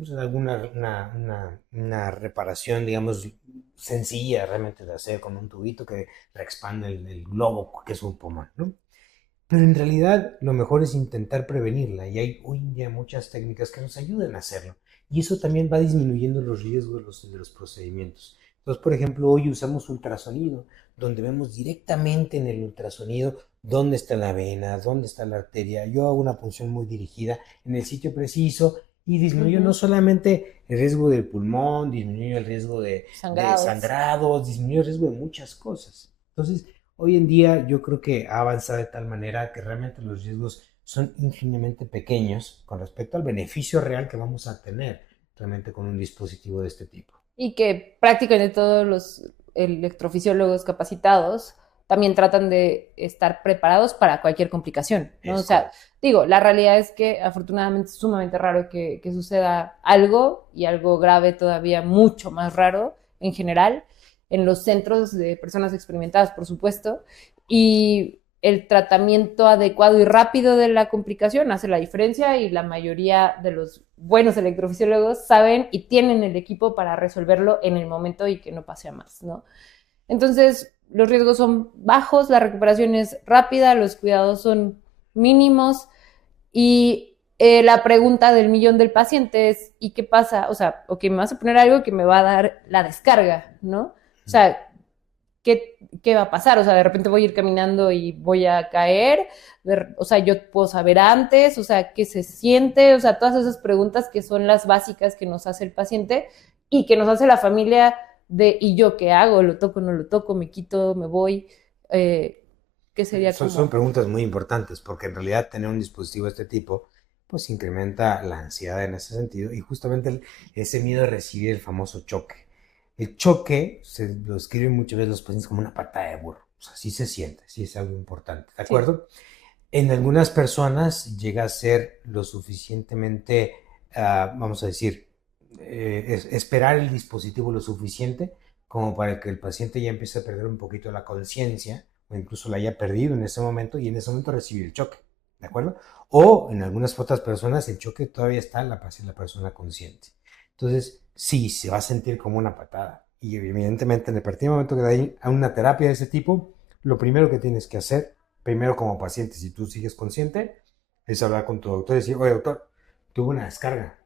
una reparación, digamos, sencilla realmente de hacer con un tubito que reexpande el globo que es un pulmón, ¿no? Pero en realidad lo mejor es intentar prevenirla y hay hoy en día muchas técnicas que nos ayudan a hacerlo y eso también va disminuyendo los riesgos de los procedimientos. Entonces, por ejemplo, hoy usamos ultrasonido, donde vemos directamente en el ultrasonido dónde está la vena, dónde está la arteria. Yo hago una punción muy dirigida en el sitio preciso y disminuyo no solamente el riesgo del pulmón, disminuyo el riesgo de Sangrados. sangrados, disminuyo el riesgo de muchas cosas. Entonces, hoy en día yo creo que ha avanzado de tal manera que realmente los riesgos son infinitamente pequeños con respecto al beneficio real que vamos a tener realmente con un dispositivo de este tipo. Y que prácticamente todos los electrofisiólogos capacitados también tratan de estar preparados para cualquier complicación, ¿no? O Es sea, correcto. digo, la realidad es que afortunadamente es sumamente raro que suceda algo y algo grave todavía mucho más raro en general en los centros de personas experimentadas, por supuesto, y el tratamiento adecuado y rápido de la complicación hace la diferencia y la mayoría de los buenos electrofisiólogos saben y tienen el equipo para resolverlo en el momento y que no pase a más, ¿no? Entonces, los riesgos son bajos, la recuperación es rápida, los cuidados son mínimos y la pregunta del millón del paciente es, ¿y qué pasa? O sea, ok, me vas a poner algo que me va a dar la descarga, ¿no? O sea, ¿qué va a pasar? O sea, de repente voy a ir caminando y voy a caer, o sea, yo puedo saber antes, o sea, ¿qué se siente? O sea, todas esas preguntas que son las básicas que nos hace el paciente y que nos hace la familia de, ¿y yo qué hago? ¿Lo toco, no lo toco? ¿Me quito, me voy? ¿Qué sería Son como? preguntas muy importantes porque en realidad tener un dispositivo de este tipo pues incrementa la ansiedad en ese sentido y justamente ese miedo de recibir el famoso choque. El choque se lo escriben muchas veces los pacientes como una patada de burro. O sea, sí se siente, sí es algo importante, ¿de Sí. acuerdo? En algunas personas llega a ser lo suficientemente, vamos a decir, esperar el dispositivo lo suficiente como para que el paciente ya empiece a perder un poquito la conciencia o incluso la haya perdido en ese momento y en ese momento recibir el choque, ¿de acuerdo? O en algunas otras personas el choque todavía está en la persona consciente. Entonces, sí, se va a sentir como una patada. Y evidentemente, en el primer momento que da ahí a una terapia de ese tipo, lo primero que tienes que hacer, primero como paciente, si tú sigues consciente, es hablar con tu doctor y decir, oye doctor, tuve una descarga.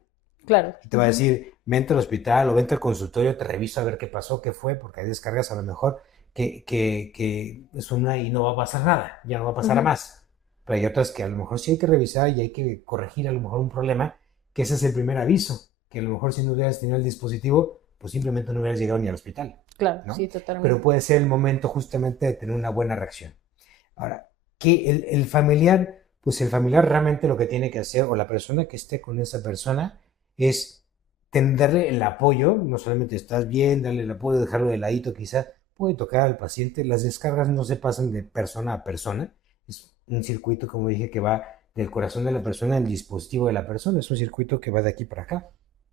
Claro. Y te va a decir, vente al hospital o vente al consultorio, te reviso a ver qué pasó, qué fue, porque hay descargas a lo mejor que es una y no va a pasar nada, ya no va a pasar a más. Pero hay otras que a lo mejor sí hay que revisar y hay que corregir a lo mejor un problema, que ese es el primer aviso, que a lo mejor si no hubieras tenido el dispositivo, pues simplemente no hubieras llegado ni al hospital, Claro, sí, ¿no? Pero totalmente. puede ser el momento justamente de tener una buena reacción. Ahora, que el familiar, pues el familiar realmente lo que tiene que hacer, o la persona que esté con esa persona, es darle el apoyo, no solamente estás bien, darle el apoyo, dejarlo de ladito quizá, puede tocar al paciente, las descargas no se pasan de persona a persona, un circuito, como dije, que va del corazón de la persona al dispositivo de la persona. Es un circuito que va de aquí para acá,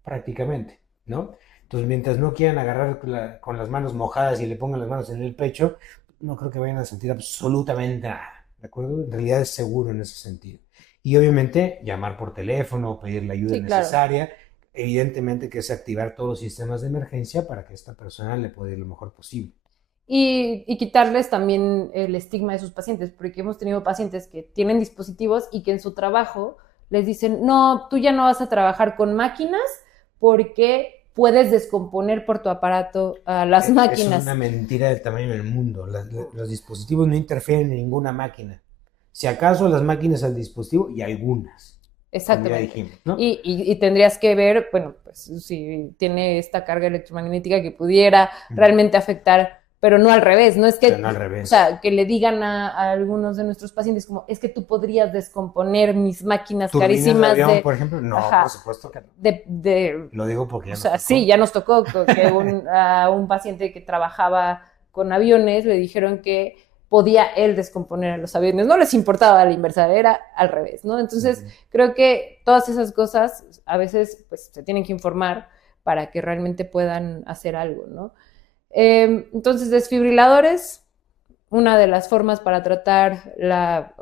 prácticamente, ¿no? Entonces, mientras no quieran agarrar con las manos mojadas y le pongan las manos en el pecho, no creo que vayan a sentir absolutamente nada, ¿de acuerdo? En realidad es seguro en ese sentido. Y obviamente llamar por teléfono, pedir la ayuda Sí, claro. necesaria, evidentemente que es activar todos los sistemas de emergencia para que esta persona le pueda ir lo mejor posible. Y quitarles también el estigma de sus pacientes, porque hemos tenido pacientes que tienen dispositivos y que en su trabajo les dicen, no, tú ya no vas a trabajar con máquinas porque puedes descomponer por tu aparato a las Es una máquinas. mentira del tamaño del mundo. Los dispositivos no interfieren en ninguna máquina. Si acaso las máquinas al dispositivo y algunas, como ya Exactamente. dijimos, ¿no? Y tendrías que ver, bueno, pues si tiene esta carga electromagnética que pudiera Mm. realmente afectar, pero no al revés, no es Pero no al que, o revés. sea, que le digan a algunos de nuestros pacientes como, es que tú podrías descomponer mis máquinas ¿Turbinas de carísimas avión, por ejemplo? No, por ajá, supuesto que no. de, Lo digo porque o ya nos sea, sí, tocó. ya nos tocó que a un paciente que trabajaba con aviones le dijeron que podía él descomponer a los aviones. No les importaba la inversa, era al revés, ¿no? Entonces, Ujú. creo que todas esas cosas a veces pues se tienen que informar para que realmente puedan hacer algo, ¿no? Entonces, desfibriladores, una de las formas para tratar la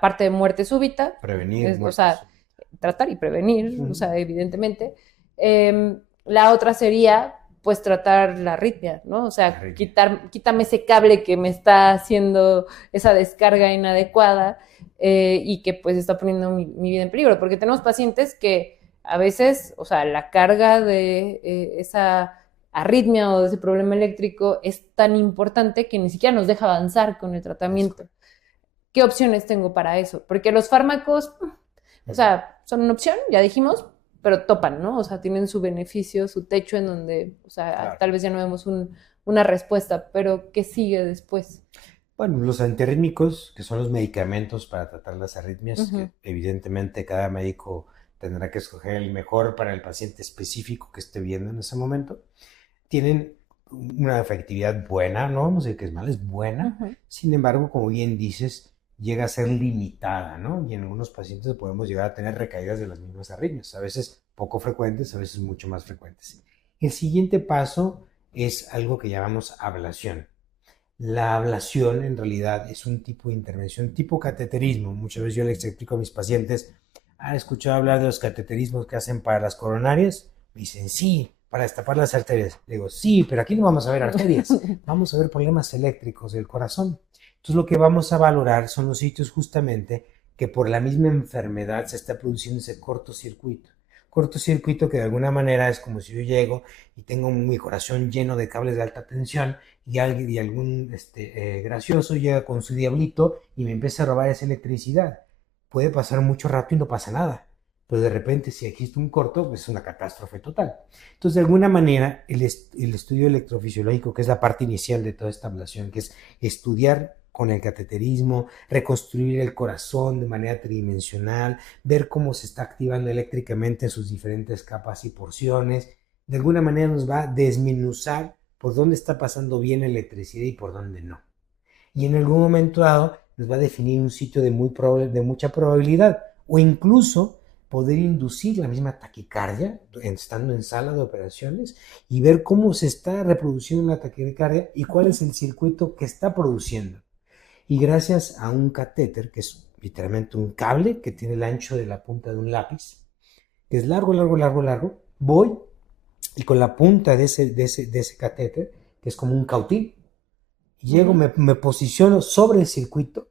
parte de muerte súbita, Prevenir o muertes. sea, tratar y prevenir, o Ujú. sea, evidentemente. La otra sería, pues, tratar la arritmia, ¿no? O sea, Arritmia. quítame ese cable que me está haciendo esa descarga inadecuada y que, pues, está poniendo mi vida en peligro. Porque tenemos pacientes que a veces, o sea, la carga de esa arritmia o de ese problema eléctrico es tan importante que ni siquiera nos deja avanzar con el Es tratamiento. correcto. ¿Qué opciones tengo para eso? Porque los fármacos, o Ujú. sea, son una opción, ya dijimos, pero topan, ¿no? O sea, tienen su beneficio, su techo en donde, o sea, Claro. tal vez ya no vemos una respuesta, pero ¿qué sigue después? Bueno, los antiarrítmicos, que son los medicamentos para tratar las Uh arritmias, -huh. que evidentemente cada médico tendrá que escoger el mejor para el paciente específico que esté viendo en ese momento, tienen una efectividad buena, no vamos a decir que es mala, es Uh buena. -huh. Sin embargo, como bien dices, llega a ser limitada, ¿no? Y en algunos pacientes podemos llegar a tener recaídas de las mismas arritmias, a veces poco frecuentes, a veces mucho más frecuentes. El siguiente paso es algo que llamamos ablación. La ablación en realidad es un tipo de intervención tipo cateterismo. Muchas veces yo les explico a mis pacientes, ¿han escuchado hablar de los cateterismos que hacen para las coronarias? Me dicen, sí, para destapar las arterias. Le digo, sí, pero aquí no vamos a ver arterias, vamos a ver problemas eléctricos del corazón. Entonces lo que vamos a valorar son los sitios justamente que por la misma enfermedad se está produciendo ese cortocircuito. Cortocircuito que de alguna manera es como si yo llego y tengo mi corazón lleno de cables de alta tensión y algún gracioso llega con su diablito y me empieza a robar esa electricidad. Puede pasar mucho rato y no pasa nada, pero de repente si existe un corto, pues es una catástrofe total. Entonces, de alguna manera, el estudio electrofisiológico, que es la parte inicial de toda esta ablación, que es estudiar con el cateterismo, reconstruir el corazón de manera tridimensional, ver cómo se está activando eléctricamente en sus diferentes capas y porciones, de alguna manera nos va a desmenuzar por dónde está pasando bien la electricidad y por dónde no. Y en algún momento dado nos va a definir un sitio de mucha probabilidad o incluso poder inducir la misma taquicardia estando en sala de operaciones y ver cómo se está reproduciendo la taquicardia y cuál es el circuito que está produciendo. Y gracias a un catéter, que es literalmente un cable que tiene el ancho de la punta de un lápiz, que es largo, largo, largo, largo, voy y con la punta de ese catéter, que es como un cautín, Uh llego, -huh. me posiciono sobre el circuito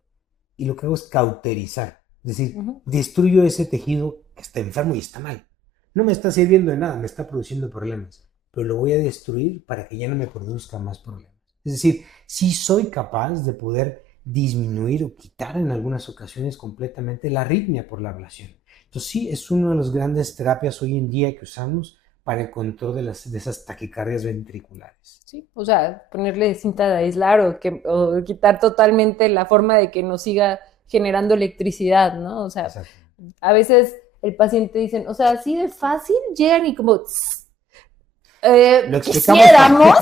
y lo que hago es cauterizar, es Uh decir, -huh. destruyo ese tejido que está enfermo y está mal. No me está sirviendo de nada, me está produciendo problemas, pero lo voy a destruir para que ya no me produzca más problemas. Es decir, sí soy capaz de poder disminuir o quitar en algunas ocasiones completamente la arritmia por la ablación. Entonces sí, es una de las grandes terapias hoy en día que usamos para el control de esas taquicardias ventriculares. Sí, o sea, ponerle cinta de aislar o quitar totalmente la forma de que nos siga generando electricidad, ¿no? O sea, Exactamente. a veces el paciente dicen, o sea, así de fácil llegan y como, tss, Lo explicamos. Quisiéramos,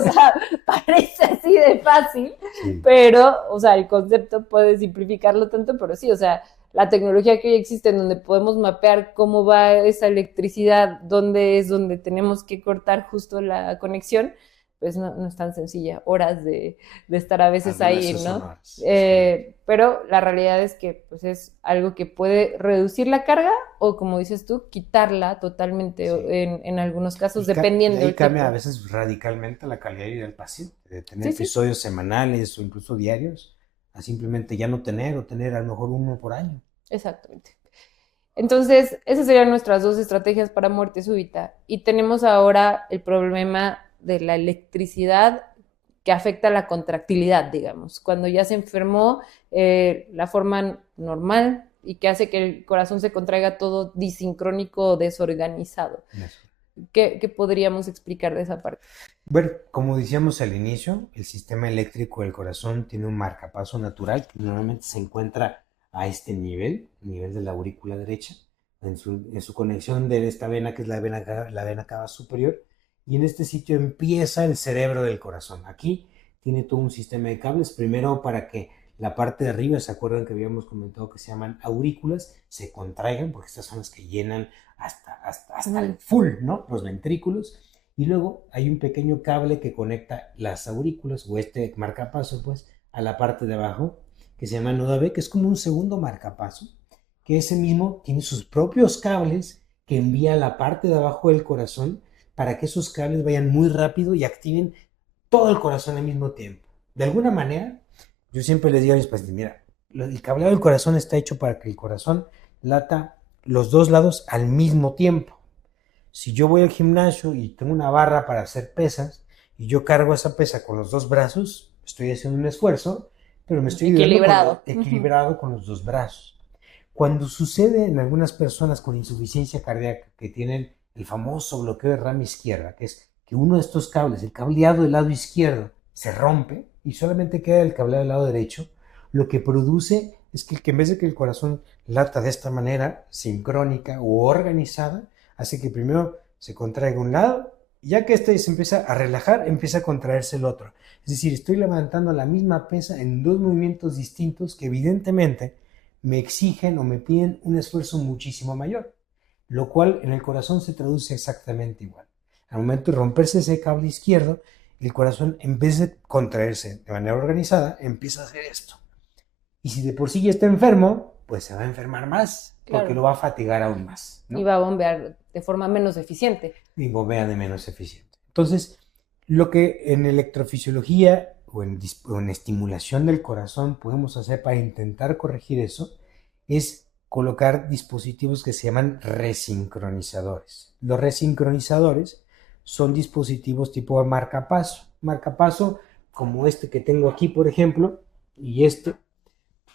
o sea, parece así de fácil, Sí. pero, o sea, el concepto puede simplificarlo tanto, pero sí, o sea, la tecnología que hoy existe en donde podemos mapear cómo va esa electricidad, dónde es donde tenemos que cortar justo la conexión, pues no es tan sencilla, horas de estar a veces Algunas ahí, sí son ¿no? horas, es correcto. Pero la realidad es que pues es algo que puede reducir la carga o, como dices tú, quitarla totalmente Sí. en algunos casos, Y dependiendo ahí del cambia a tipo. veces radicalmente la calidad de vida del paciente, de tener Sí, sí, episodios semanales o incluso diarios, a simplemente ya no tener o tener a lo mejor uno por año. exactamente. Entonces, esas serían nuestras dos estrategias para muerte súbita. Y tenemos ahora el problema de la electricidad que afecta la contractilidad, digamos. Cuando ya se enfermó, la forma normal y que hace que el corazón se contraiga todo disincrónico o desorganizado. Eso. ¿Qué podríamos explicar de esa parte? Bueno, como decíamos al inicio, el sistema eléctrico del corazón tiene un marcapaso natural que normalmente se encuentra a este nivel, nivel de la aurícula derecha, en su conexión de esta vena que es la vena cava superior, y en este sitio empieza el cerebro del corazón. Aquí tiene todo un sistema de cables, primero para que la parte de arriba, ¿se acuerdan que habíamos comentado que se llaman aurículas? Se contraigan, porque estas son las que llenan hasta el full, ¿no? Los ventrículos. Y luego hay un pequeño cable que conecta las aurículas o este marcapaso pues a la parte de abajo que se llama noda B, que es como un segundo marcapaso, que ese mismo tiene sus propios cables que envía a la parte de abajo del corazón para que esos cables vayan muy rápido y activen todo el corazón al mismo tiempo. De alguna manera, yo siempre les digo a mis pacientes, mira, el cableado del corazón está hecho para que el corazón lata los dos lados al mismo tiempo. Si yo voy al gimnasio y tengo una barra para hacer pesas y yo cargo esa pesa con los dos brazos, estoy haciendo un esfuerzo, pero me estoy Equilibrado. equilibrado con los dos brazos. Cuando sucede en algunas personas con insuficiencia cardíaca que tienen el famoso bloqueo de rama izquierda, que es que uno de estos cables, el cableado del lado izquierdo, se rompe y solamente queda el cableado del lado derecho, lo que produce es que en vez de que el corazón lata de esta manera, sincrónica o organizada, hace que primero se contraiga un lado y ya que este se empieza a relajar, empieza a contraerse el otro. Es decir, estoy levantando la misma pesa en dos movimientos distintos que evidentemente me exigen o me piden un esfuerzo muchísimo mayor, lo cual en el corazón se traduce exactamente igual. Al momento de romperse ese cable izquierdo, el corazón, en vez de contraerse de manera organizada, empieza a hacer esto. Y si de por sí ya está enfermo, pues se va a enfermar más, porque Claro. lo va a fatigar aún más, Y ¿no? va a bombear de forma menos eficiente. Y bombea de menos eficiente. Entonces, lo que en electrofisiología o en estimulación del corazón podemos hacer para intentar corregir eso es colocar dispositivos que se llaman resincronizadores. Los resincronizadores son dispositivos tipo marcapaso. Marcapaso como este que tengo aquí, por ejemplo, y este,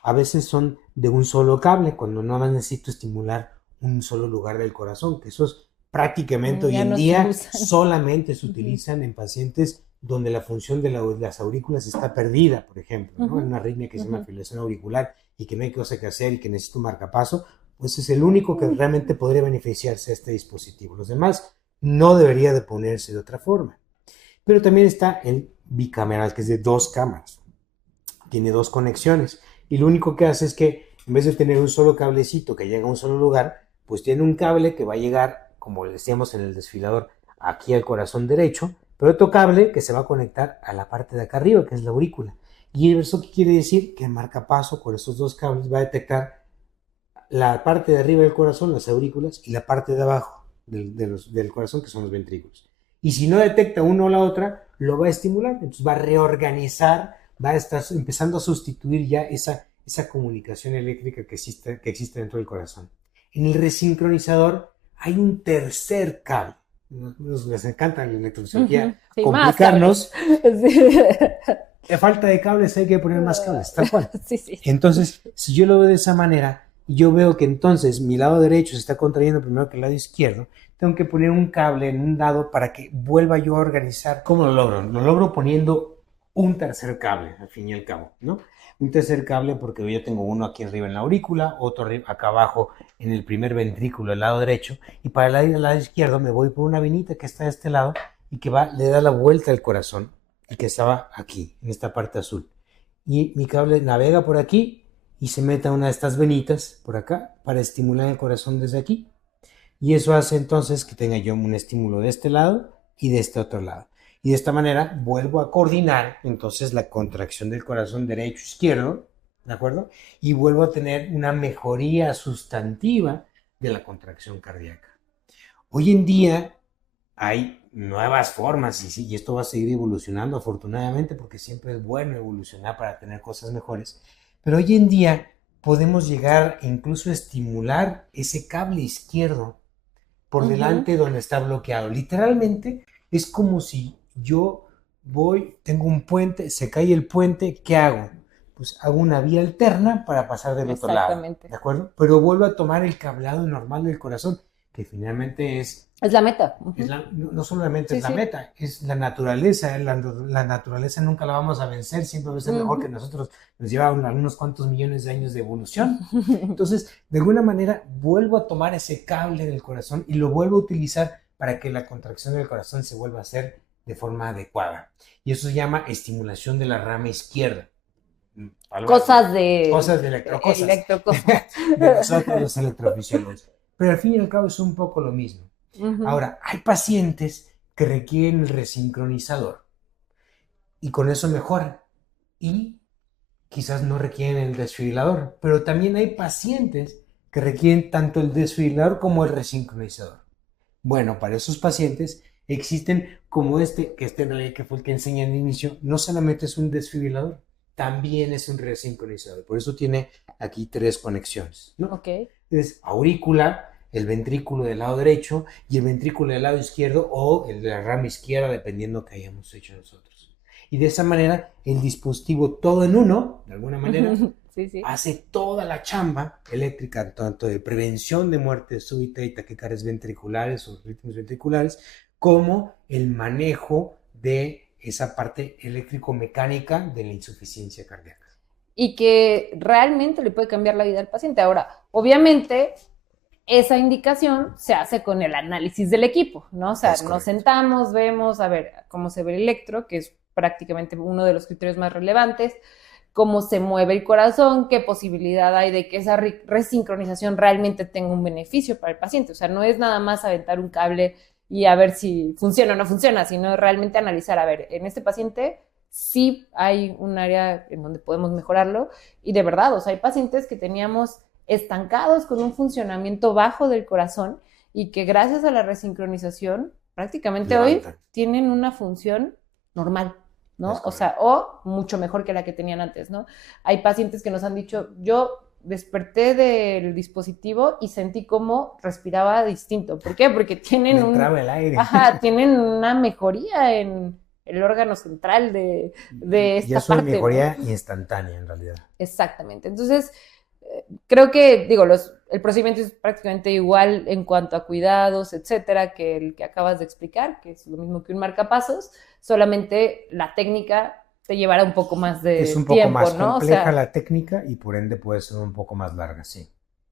a veces son de un solo cable, cuando no más necesito estimular un solo lugar del corazón, que esos prácticamente hoy Ya en no se día usan. solamente se utilizan en pacientes donde la función de las aurículas está perdida, por ejemplo, ¿no? En una arritmia que se llama fibrilación auricular y que no hay cosa que hacer y que necesita un marcapaso, pues es el único que realmente podría beneficiarse de este dispositivo. Los demás no debería de ponerse de otra forma. Pero también está el bicameral, que es de dos cámaras. Tiene dos conexiones y lo único que hace es que en vez de tener un solo cablecito que llega a un solo lugar, pues tiene un cable que va a llegar, como le decíamos en el desfilador, aquí al corazón derecho, pero otro cable que se va a conectar a la parte de acá arriba, que es la aurícula. ¿Y eso qué quiere decir? Que el marcapaso con esos dos cables va a detectar la parte de arriba del corazón, las aurículas, y la parte de abajo del corazón, que son los ventrículos. Y si no detecta uno o la otra, lo va a estimular, entonces va a reorganizar, va a estar empezando a sustituir ya esa comunicación eléctrica que existe dentro del corazón. En el resincronizador hay un tercer cable. Nos encanta la electrofisiología Sí, complicarnos. sí. A falta de cables hay que poner más cables, tal cual. Sí, sí. Entonces, si yo lo veo de esa manera, y yo veo que entonces mi lado derecho se está contrayendo primero que el lado izquierdo, tengo que poner un cable en un lado para que vuelva yo a organizar. ¿Cómo lo logro? Lo logro poniendo un tercer cable, al fin y al cabo, ¿no? Un tercer cable porque yo tengo uno aquí arriba en la aurícula, otro acá abajo en el primer ventrículo del lado derecho, y para el lado izquierdo me voy por una venita que está de este lado y que le da la vuelta al corazón y que estaba aquí, en esta parte azul. Y mi cable navega por aquí y se mete a una de estas venitas por acá para estimular el corazón desde aquí. Y eso hace entonces que tenga yo un estímulo de este lado y de este otro lado. Y de esta manera vuelvo a coordinar entonces la contracción del corazón derecho-izquierdo, ¿de acuerdo? Y vuelvo a tener una mejoría sustantiva de la contracción cardíaca. Hoy en día hay nuevas formas y esto va a seguir evolucionando afortunadamente porque siempre es bueno evolucionar para tener cosas mejores. Pero hoy en día podemos llegar incluso a estimular ese cable izquierdo por delante donde está bloqueado. Literalmente es como si yo tengo un puente, se cae el puente, ¿qué hago? Pues hago una vía alterna para pasar del otro lado, ¿de acuerdo? Pero vuelvo a tomar el cableado normal del corazón, que finalmente es la meta. No solamente es la meta, es la naturaleza. La naturaleza nunca la vamos a vencer, siempre va a ser mejor que nosotros. Nos lleva unos cuantos millones de años de evolución. Entonces, de alguna manera, vuelvo a tomar ese cable del corazón y lo vuelvo a utilizar para que la contracción del corazón se vuelva a hacer de forma adecuada. Y eso se llama estimulación de la rama izquierda. Cosas de electrocosas. De nosotros los electrofisiólogos. Pero al fin y al cabo es un poco lo mismo. Ahora, hay pacientes que requieren el resincronizador y con eso mejoran y quizás no requieren el desfibrilador, pero también hay pacientes que requieren tanto el desfibrilador como el resincronizador. Bueno, para esos pacientes existen como que en realidad que fue el que enseñé al inicio, no solamente es un desfibrilador, también es un resincronizador, por eso tiene aquí 3 conexiones, ¿no? Okay. Es aurícula, el ventrículo del lado derecho y el ventrículo del lado izquierdo o el de la rama izquierda, dependiendo que hayamos hecho nosotros. Y de esa manera, el dispositivo todo en uno, de alguna manera, hace toda la chamba eléctrica, tanto de prevención de muerte súbita y taquicardias ventriculares o ritmos ventriculares, como el manejo de esa parte eléctrico-mecánica de la insuficiencia cardíaca. Y que realmente le puede cambiar la vida al paciente. Ahora, obviamente, esa indicación se hace con el análisis del equipo, ¿no? O sea, nos sentamos, vemos, a ver cómo se ve el electro, que es prácticamente uno de los criterios más relevantes, cómo se mueve el corazón, qué posibilidad hay de que esa resincronización realmente tenga un beneficio para el paciente. O sea, no es nada más aventar un cable y a ver si funciona o no funciona, sino realmente analizar, a ver, en este paciente sí hay un área en donde podemos mejorarlo y de verdad, o sea, hay pacientes que teníamos estancados con un funcionamiento bajo del corazón y que gracias a la resincronización prácticamente hoy tienen una función normal, ¿no? O sea, o mucho mejor que la que tenían antes, ¿no? Hay pacientes que nos han dicho, yo desperté del dispositivo y sentí como respiraba distinto. ¿Por qué? Porque tienen entraba el aire. Tienen una mejoría en el órgano central de esta parte. Y es una mejoría instantánea, en realidad. Exactamente. Entonces, creo que, digo, el procedimiento es prácticamente igual en cuanto a cuidados, etcétera, que el que acabas de explicar, que es lo mismo que un marcapasos, solamente la técnica te llevará un poco más de tiempo, ¿no? Es un poco más compleja la técnica y por ende puede ser un poco más larga, sí.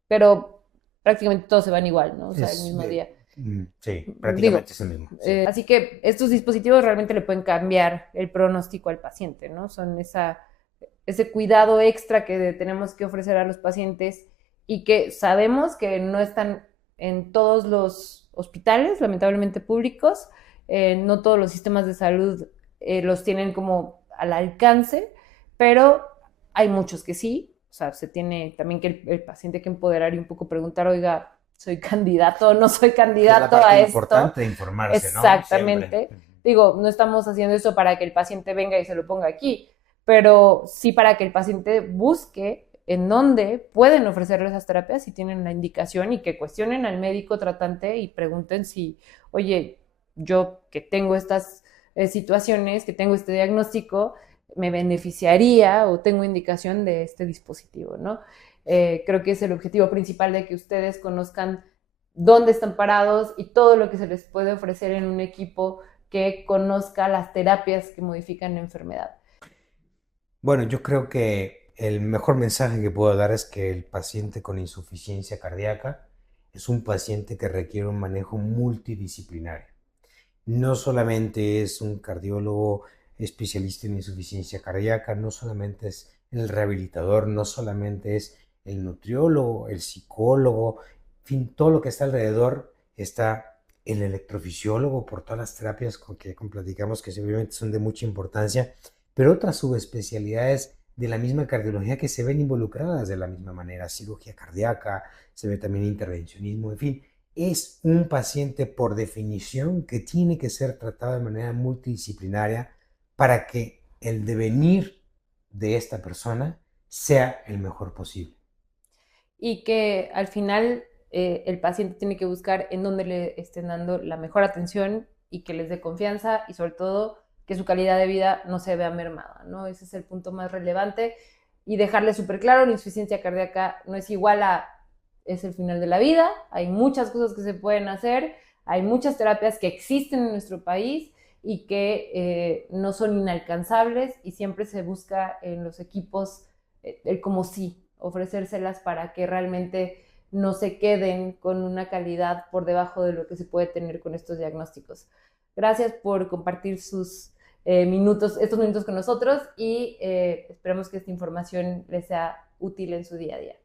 Pero prácticamente todos se van igual, ¿no? O sea, el mismo día. Sí, prácticamente es el mismo. Sí. Así que estos dispositivos realmente le pueden cambiar el pronóstico al paciente, ¿no? Son ese cuidado extra que tenemos que ofrecer a los pacientes y que sabemos que no están en todos los hospitales, lamentablemente públicos, no todos los sistemas de salud los tienen como al alcance, pero hay muchos que sí. O sea, se tiene también que el paciente que empoderar y un poco preguntar, oiga, ¿soy candidato o no soy candidato a esto? Es importante informarse, ¿no? Exactamente. Digo, no estamos haciendo eso para que el paciente venga y se lo ponga aquí, pero sí para que el paciente busque en dónde pueden ofrecerle esas terapias si tienen la indicación y que cuestionen al médico tratante y pregunten si, oye, yo que tengo estas situaciones, que tengo este diagnóstico, me beneficiaría o tengo indicación de este dispositivo, ¿no? Creo que es el objetivo principal de que ustedes conozcan dónde están parados y todo lo que se les puede ofrecer en un equipo que conozca las terapias que modifican la enfermedad. Bueno, yo creo que El mejor mensaje que puedo dar es que el paciente con insuficiencia cardíaca es un paciente que requiere un manejo multidisciplinario. No solamente es un cardiólogo especialista en insuficiencia cardíaca, no solamente es el rehabilitador, no solamente es el nutriólogo, el psicólogo, en fin, todo lo que está alrededor. Está el electrofisiólogo por todas las terapias que platicamos, que obviamente son de mucha importancia, pero otras subespecialidades de la misma cardiología que se ven involucradas de la misma manera, cirugía cardíaca, se ve también intervencionismo, en fin, es un paciente por definición que tiene que ser tratado de manera multidisciplinaria para que el devenir de esta persona sea el mejor posible. Y que al final el paciente tiene que buscar en dónde le estén dando la mejor atención y que les dé confianza y sobre todo que su calidad de vida no se vea mermada, ¿no? Ese es el punto más relevante y dejarle súper claro, la insuficiencia cardíaca no es igual a es el final de la vida, hay muchas cosas que se pueden hacer, hay muchas terapias que existen en nuestro país y que no son inalcanzables y siempre se busca en los equipos el como sí, ofrecérselas para que realmente no se queden con una calidad por debajo de lo que se puede tener con estos diagnósticos. Gracias por compartir sus estos minutos con nosotros y esperamos que esta información les sea útil en su día a día.